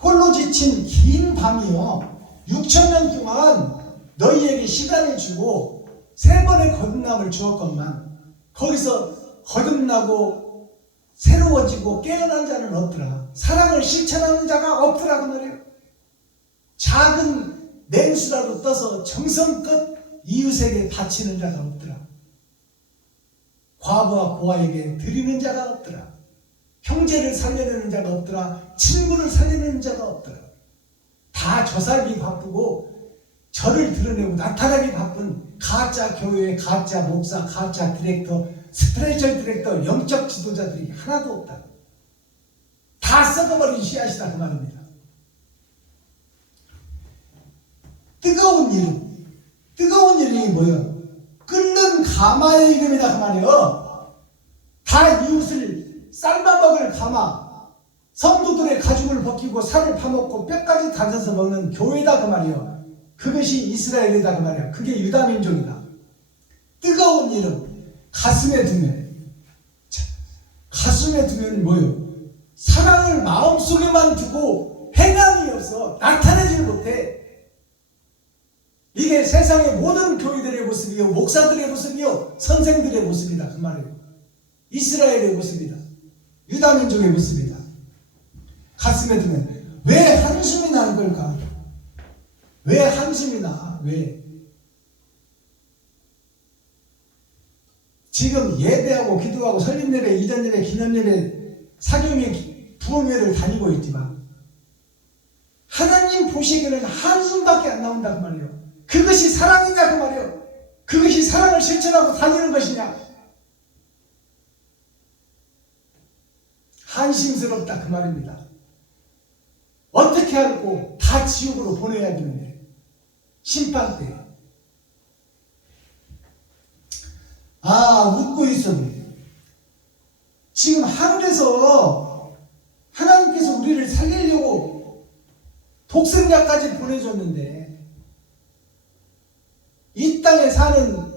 홀로 지친 긴 밤이요 6,000년 동안 너희에게 시간을 주고 3번의 거듭남을 주었건만 거기서 거듭나고 새로워지고 깨어난 자는 없더라. 사랑을 실천하는 자가 없더라 그 말이에요. 작은 냉수라도 떠서 정성껏 이웃에게 바치는 자가 없더라. 과부와 고아에게 드리는 자가 없더라. 형제를 살려내는 자가 없더라. 친구를 살려내는 자가 없더라. 다 저살기 바쁘고 저를 드러내고 나타나기 바쁜 가짜 교회, 가짜 목사, 가짜 디렉터, 스피리추얼 디렉터, 영적 지도자들이 하나도 없다. 다 썩어버린 씨앗이다 그 말입니다. 뜨거운 이름이 뭐예요? 끓는 가마의 이름이다 그 말이에요. 다 이웃을 삶아먹을 가마, 성도들의 가죽을 벗기고 살을 파먹고 뼈까지 다져서 먹는 교회다 그 말이에요. 그것이 이스라엘이다 그 말이야. 그게 유다민족이다. 뜨거운 이름 가슴에 두면 뭐예요? 사랑을 마음속에만 두고 행함이 없어 나타내지 못해. 이게 세상의 모든 교회들의 모습이요 목사들의 모습이요 선생들의 모습이다 그 말이에요. 이스라엘의 모습이다. 유다민족의 모습이다. 가슴에 두면 왜 한숨이 나는 걸까? 왜 한숨이 나? 왜? 지금 예배하고 기도하고 설립예배, 이전예배, 기념예배, 사경의 부흥회를 다니고 있지만 하나님 보시기에는 한숨밖에 안 나온다 그 말이에요. 그것이 사랑이냐 그 말이에요. 그것이 사랑을 실천하고 다니는 것이냐? 한심스럽다 그 말입니다. 어떻게 하고 다 지옥으로 보내야 되는데 심판 때 웃고 있어도 지금 하늘에서 하나님께서 우리를 살리려고 독생자까지 보내줬는데 이 땅에 사는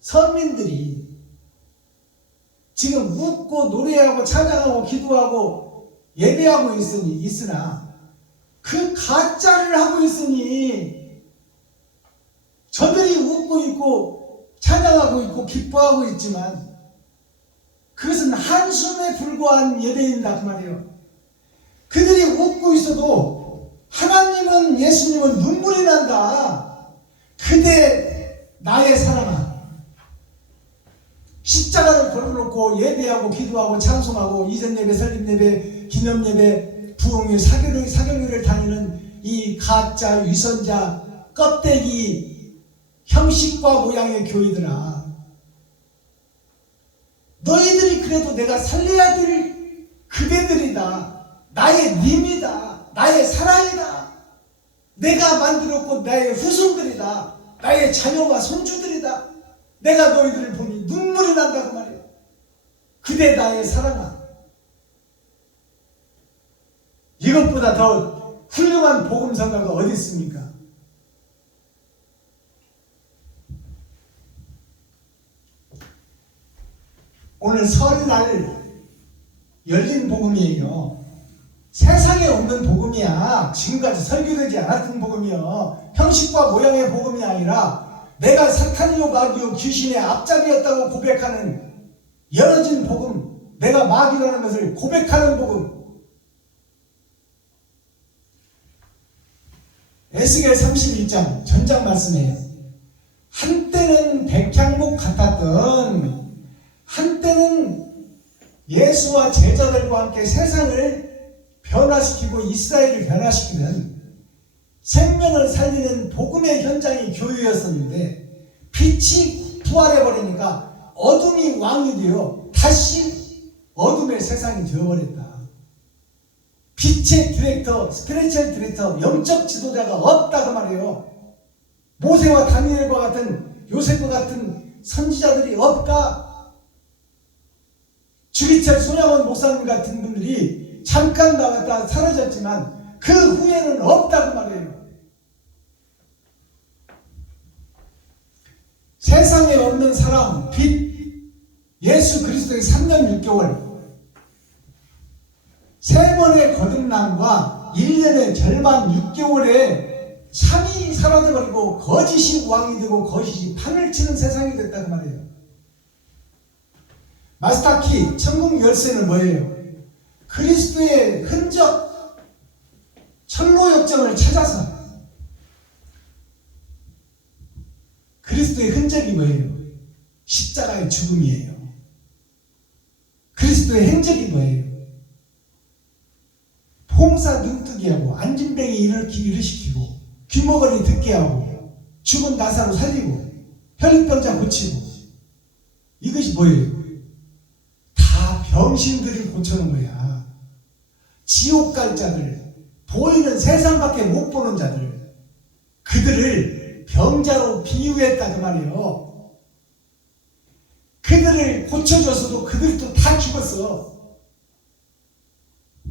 선민들이 지금 웃고 노래하고 찬양하고 기도하고 예배하고 있으나 그 가짜를 하고 있으니 저들이 웃고 있고 찬양하고 있고 기뻐하고 있지만 그것은 한숨에 불과한 예배인다 그 말이에요. 그들이 웃고 있어도 하나님은 예수님은 눈물이 난다. 그대 나의 사랑아 십자가를 걸어놓고 예배하고 기도하고 찬송하고 이전 예배, 설립 예배, 기념 예배, 부흥회, 사경회를 다니는 이 가짜 위선자 껍데기 형식과 모양의 교회들아, 너희들이 그래도 내가 살려야 될 그대들이다. 나의 님이다. 나의 사랑이다. 내가 만들었고 나의 후손들이다. 나의 자녀와 손주들이다. 내가 너희들을 보니 눈물이 난다고 말이야. 그대 나의 사랑아. 이것보다 더 훌륭한 복음성가가 어디 있습니까? 오늘 설날 열린 복음이에요. 세상에 없는 복음이야. 지금까지 설교되지 않았던 복음이요. 형식과 모양의 복음이 아니라 내가 사탄이요 마귀요 귀신의 앞잡이였다고 고백하는 열어진 복음, 내가 마귀라는 것을 고백하는 복음. 에스겔 31장 전장 말씀이에요. 한때는 백향목 같았던, 한때는 예수와 제자들과 함께 세상을 변화시키고 이스라엘을 변화시키는 생명을 살리는 복음의 현장이 교회였었는데 빛이 부활해버리니까 어둠이 왕이 되어 다시 어둠의 세상이 되어버렸다. 빛의 디렉터, 스피리추얼 디렉터, 영적 지도자가 없다고 말이에요. 모세와 다니엘과 같은, 요셉과 같은 선지자들이 없다. 주기철 손양원 목사님 같은 분들이 잠깐 나왔다 사라졌지만 그 후회는 없다고 말해요. 세상에 없는 사랑, 빛, 예수 그리스도의 3년 6개월, 3번의 거듭남과 1년의 절반 6개월에 참이 사라져버리고 거짓이 왕이 되고 거짓이 판을 치는 세상이 됐다고 말해요. 마스터키, 천국 열쇠는 뭐예요? 그리스도의 흔적, 천로역정을 찾아서 그리스도의 흔적이 뭐예요? 십자가의 죽음이에요. 그리스도의 행적이 뭐예요? 봉사 눈뜨기하고 안진뱅이 일으키고 귀머거리 듣게 하고 죽은 나사로 살리고 혈류병자 고치고 이것이 뭐예요? 다 병신들을 고쳐놓은 거야. 지옥 갈 자들, 보이는 세상밖에 못 보는 자들, 그들을 병자로 비유했다 그 말이에요. 그들을 고쳐줬어도 그들도 다 죽었어.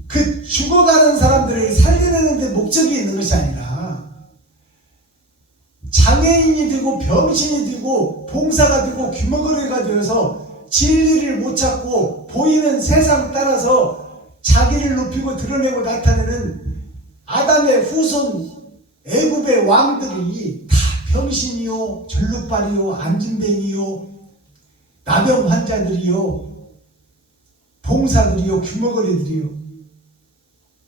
그 죽어가는 사람들을 살리는 데 목적이 있는 것이 아니라 장애인이 되고 병신이 되고 봉사가 되고 귀머거리가 되어서 진리를 못 찾고 보이는 세상 따라서 자기를 높이고 드러내고 나타내는 아담의 후손 애굽의 왕들이 다 병신이요, 절룩발이요, 안진뱅이요, 나병 환자들이요, 봉사들이요, 귀머거리들이요,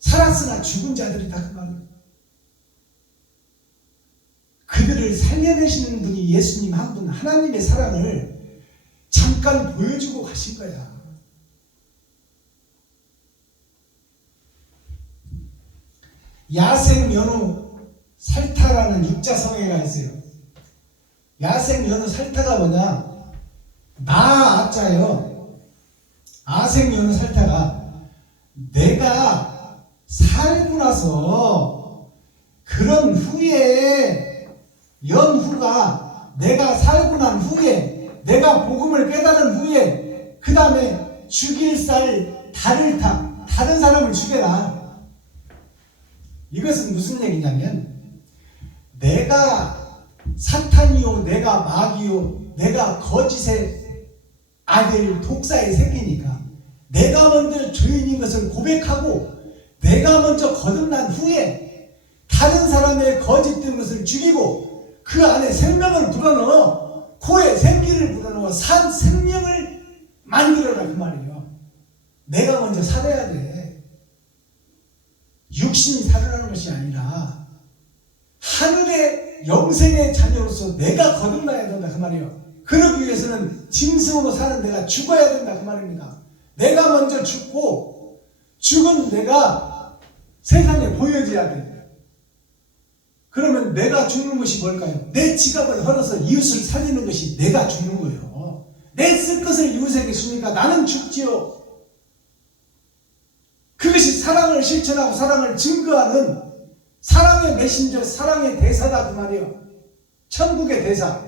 살았으나 죽은 자들이다 그 말이에요. 그들을 살려내시는 분이 예수님 한 분, 하나님의 사랑을 잠깐 보여주고 가신 거야. 야생연우 살타라는 육자성애가 있어요. 야생연우 살타가 뭐냐? 나아자요. 아생연우 살타가 내가 살고 나서 그런 후에 연후가 내가 살고 난 후에 내가 복음을 깨달은 후에 그 다음에 죽일 살 달을 타 다른 사람을 죽여라. 이것은 무슨 얘기냐면 내가 사탄이요, 내가 마귀요, 내가 거짓의 아들 독사의 새끼니까 내가 먼저 죄인인 것을 고백하고 내가 먼저 거듭난 후에 다른 사람의 거짓된 것을 죽이고 그 안에 생명을 불어넣어 코에 생기를 불어넣어 산 생명을 만들어라 그 말이에요. 내가 먼저 살아야 돼. 육신이 살아나는 것이 아니라 하늘의 영생의 자녀로서 내가 거듭나야 된다 그 말이에요. 그러기 위해서는 짐승으로 사는 내가 죽어야 된다 그 말입니다. 내가 먼저 죽고 죽은 내가 세상에 보여져야 돼. 그러면 내가 죽는 것이 뭘까요? 내 지갑을 헐어서 이웃을 살리는 것이 내가 죽는 거예요. 내 쓸 것을 이웃에게 주니까 나는 죽지요. 그것이 사랑을 실천하고 사랑을 증거하는 사랑의 메신저, 사랑의 대사다 그 말이에요. 천국의 대사.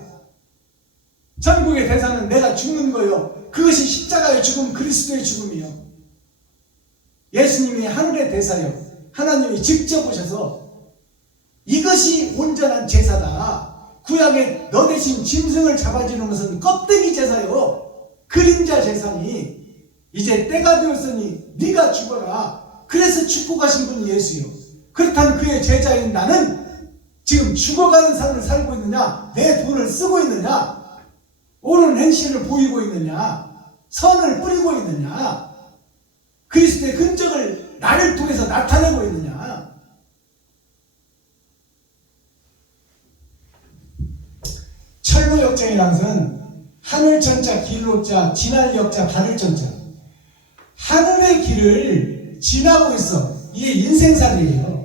천국의 대사는 내가 죽는 거예요. 그것이 십자가의 죽음, 그리스도의 죽음이요. 예수님이 하늘의 대사요. 하나님이 직접 오셔서 이것이 온전한 제사다. 구약에 너 대신 짐승을 잡아주는 것은 껍데기 제사요. 그림자 제사니 이제 때가 되었으니 네가 죽어라. 그래서 죽고 가신 분이 예수요. 그렇다면 그의 제자인 나는 지금 죽어가는 삶을 살고 있느냐, 내 돈을 쓰고 있느냐, 옳은 행실을 보이고 있느냐, 선을 뿌리고 있느냐, 그리스도의 흔적을 나를 통해서 나타내고 있느냐. 철로역정이라는 것은 하늘천자, 길로자, 지날역자, 바를천자. 하늘의 길을 지나고 있어. 이게 인생살이에요.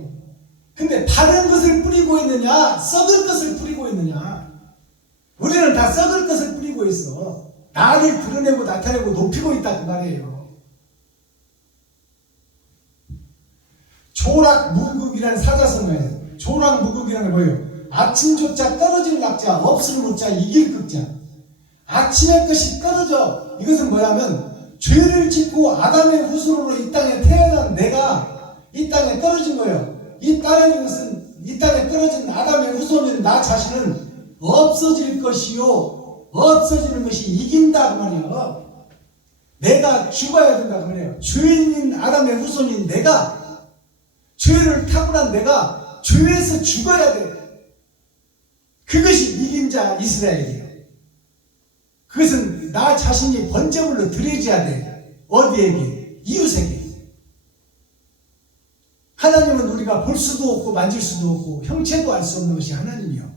근데 바른 것을 뿌리고 있느냐, 썩을 것을 뿌리고 있느냐. 우리는 다 썩을 것을 뿌리고 있어. 나를 드러내고 나타내고 높이고 있다 그 말이에요. 조락무극이라는 사자성어예요. 조락무극이라는 게 뭐예요? 아침조차 떨어질 낙자, 없을 무자, 이길 극자. 아침의 것이 떨어져. 이것은 뭐냐면 죄를 짓고 아담의 후손으로 이 땅에 태어난 내가 이 땅에 떨어진 거예요. 이 땅에 떨어진 아담의 후손인 나 자신은 없어질 것이요 없어지는 것이 이긴다 그 말이에요. 내가 죽어야 된다 그 말이에요. 죄인인 아담의 후손인 내가, 죄를 타고난 내가 죄에서 죽어야 돼. 그것이 이긴 자 이스라엘이에요. 그것은 나 자신이 번제물로 드려져야 돼. 어디에게? 이웃에게. 하나님은 우리가 볼 수도 없고 만질 수도 없고 형체도 알 수 없는 것이 하나님이요.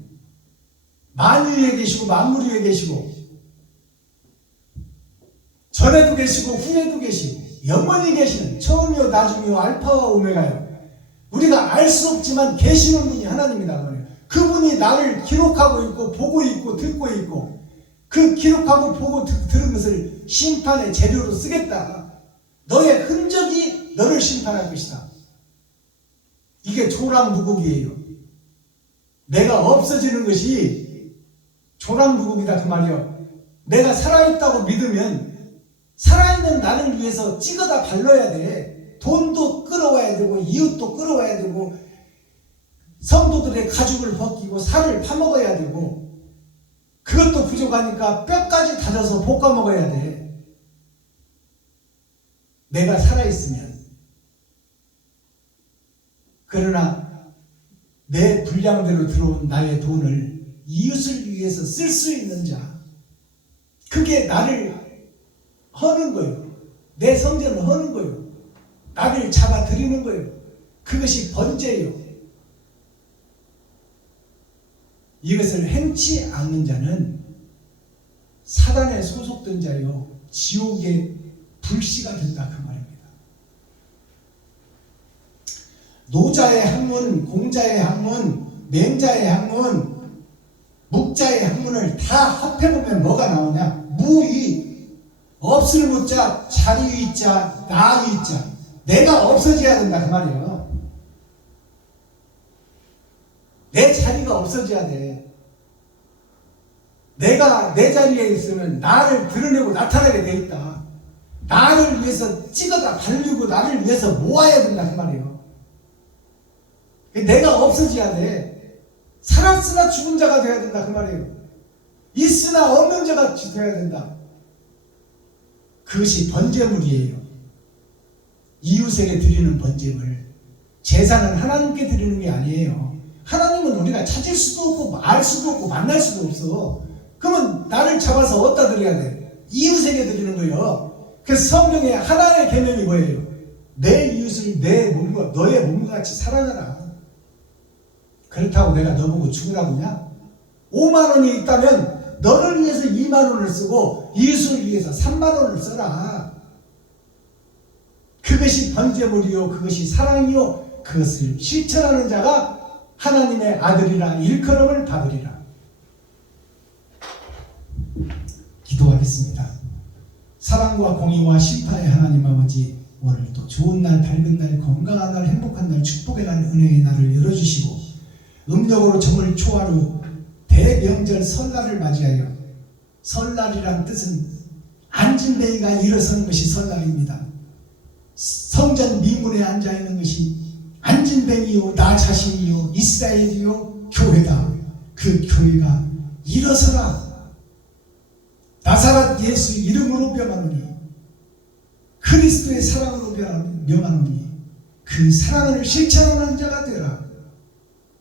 만유 위에 계시고 만물 위에 계시고 전에도 계시고 후에도 계시고 영원히 계시는 처음이요 나중이요 알파와 오메가요. 우리가 알 수 없지만 계시는 분이 하나님이다. 그분이 나를 기록하고 있고 보고 있고 듣고 있고 그 기록하고 보고 들은 것을 심판의 재료로 쓰겠다. 너의 흔적이 너를 심판할 것이다. 이게 조랑무국이에요. 내가 없어지는 것이 조랑무국이다 그 말이요. 내가 살아있다고 믿으면 살아있는 나를 위해서 찍어다 발라야 돼. 돈도 끌어와야 되고 이웃도 끌어와야 되고 성도들의 가죽을 벗기고 살을 파먹어야 되고 그것도 부족하니까 뼈까지 다져서 볶아 먹어야 돼. 내가 살아있으면. 그러나 내 분량대로 들어온 나의 돈을 이웃을 위해서 쓸 수 있는 자, 그게 나를 허는 거예요. 내 성전을 허는 거예요. 나를 잡아들이는 거예요. 그것이 번제예요. 이것을 행치 않는 자는 사단에 소속된 자요 지옥의 불씨가 된다 그 말입니다. 노자의 학문, 공자의 학문, 맹자의 학문, 묵자의 학문을 다 합해보면 뭐가 나오냐? 무의, 없을 무자, 자리의자, 나의자. 내가 없어져야 된다 그 말이에요. 내 자리가 없어져야 돼. 내가 내 자리에 있으면 나를 드러내고 나타나게 돼 있다. 나를 위해서 찍어다 발리고 나를 위해서 모아야 된다 그 말이에요. 내가 없어져야 돼. 살았으나 죽은 자가 되어야 된다 그 말이에요. 있으나 없는 자가 되어야 된다. 그것이 번제물이에요. 이웃에게 드리는 번제물. 제사는 하나님께 드리는 게 아니에요. 하나님은 우리가 찾을 수도 없고 알 수도 없고 만날 수도 없어. 그러면 나를 잡아서 어디다 드려야 돼? 이웃에게 드리는 거예요. 그래서 성경에 하나의 계명이 뭐예요? 내 이웃을 내 몸과 너의 몸과 같이 사랑하라. 그렇다고 내가 너보고 죽으라고냐? 5만 원이 있다면 너를 위해서 2만 원을 쓰고 이웃을 위해서 3만 원을 써라. 그것이 번제물이요 그것이 사랑이요 그것을 실천하는 자가 하나님의 아들이라 일컬음을 받으리라. 기도하겠습니다. 사랑과 공의와 심판의 하나님 아버지, 오늘도 좋은 날, 밝은 날, 건강한 날, 행복한 날, 축복의 날, 은혜의 날을 열어주시고 음력으로 정월 초하루 대명절 설날을 맞이하여, 설날이란 뜻은 안진뱅이가 일어서는 것이 설날입니다. 성전 미문에 앉아있는 것이 안진뱅이요 나 자신이요 이스라엘이요 교회다. 그 교회가 일어서라. 나사렛 예수 이름으로 명하노니 그리스도의 사랑으로 명하노니 그 사랑을 실천하는 자가 되라.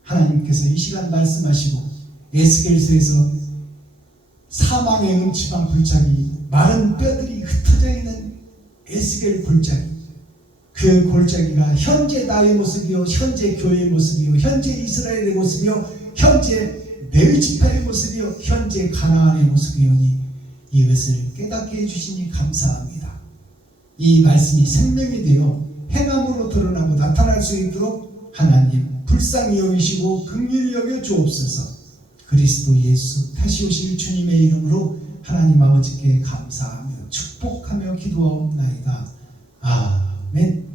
하나님께서 이 시간 말씀하시고 에스겔서에서 사망의 음침한 골짜기, 마른 뼈들이 흩어져 있는 에스겔 골짜기, 그 골짜기가 현재 나의 모습이요 현재 교회의 모습이요 현재 이스라엘의 모습이요 현재 레위 지파의 모습이요 현재 가나안의 모습이오니 이것을 깨닫게 해주시니 감사합니다. 이 말씀이 생명이 되어 행함으로 드러나고 나타날 수 있도록 하나님 불쌍히 여기시고 긍휼히 여겨 주옵소서. 그리스도 예수 다시 오실 주님의 이름으로 하나님 아버지께 감사하며 축복하며 기도하옵나이다. 아멘.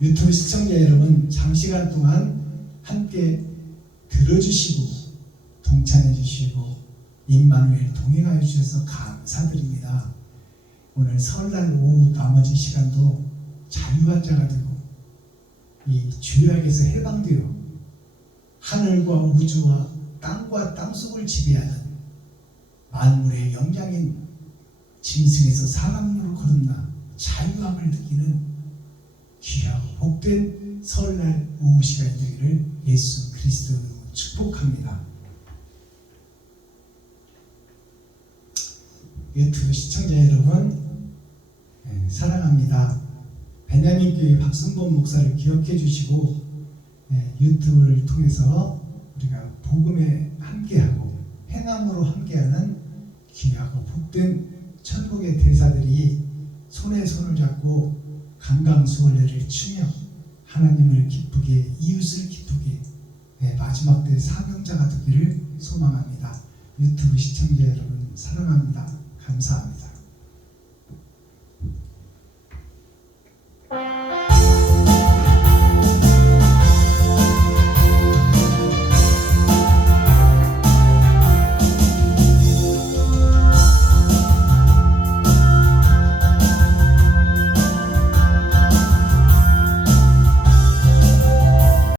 유튜브 시청자 여러분, 장시간 동안 함께 들어주시고 동참해 주시고 임마누엘 동행하여 주셔서 감사드립니다. 오늘 설날 오후 나머지 시간도 자유한 자가 되고 이 죄악에서 해방되어 하늘과 우주와 땅과 땅속을 지배하는 만물의 영장인 짐승에서 사람으로 거듭나 자유함을 느끼는 귀하고 복된 설날 오후 시간이 되기를 예수 그리스도로 축복합니다. 유튜브 시청자 여러분, 사랑합니다. 베냐민 교회 박순범 목사를 기억해 주시고 유튜브를 통해서 우리가 복음에 함께하고 행함으로 함께하는 귀하고 복된 천국의 대사들이 손에 손을 잡고 강강수월래를 추며 하나님을 기쁘게 이웃을 기쁘게 마지막 때 사명자가 되기를 소망합니다. 유튜브 시청자 여러분 사랑합니다. 감사합니다.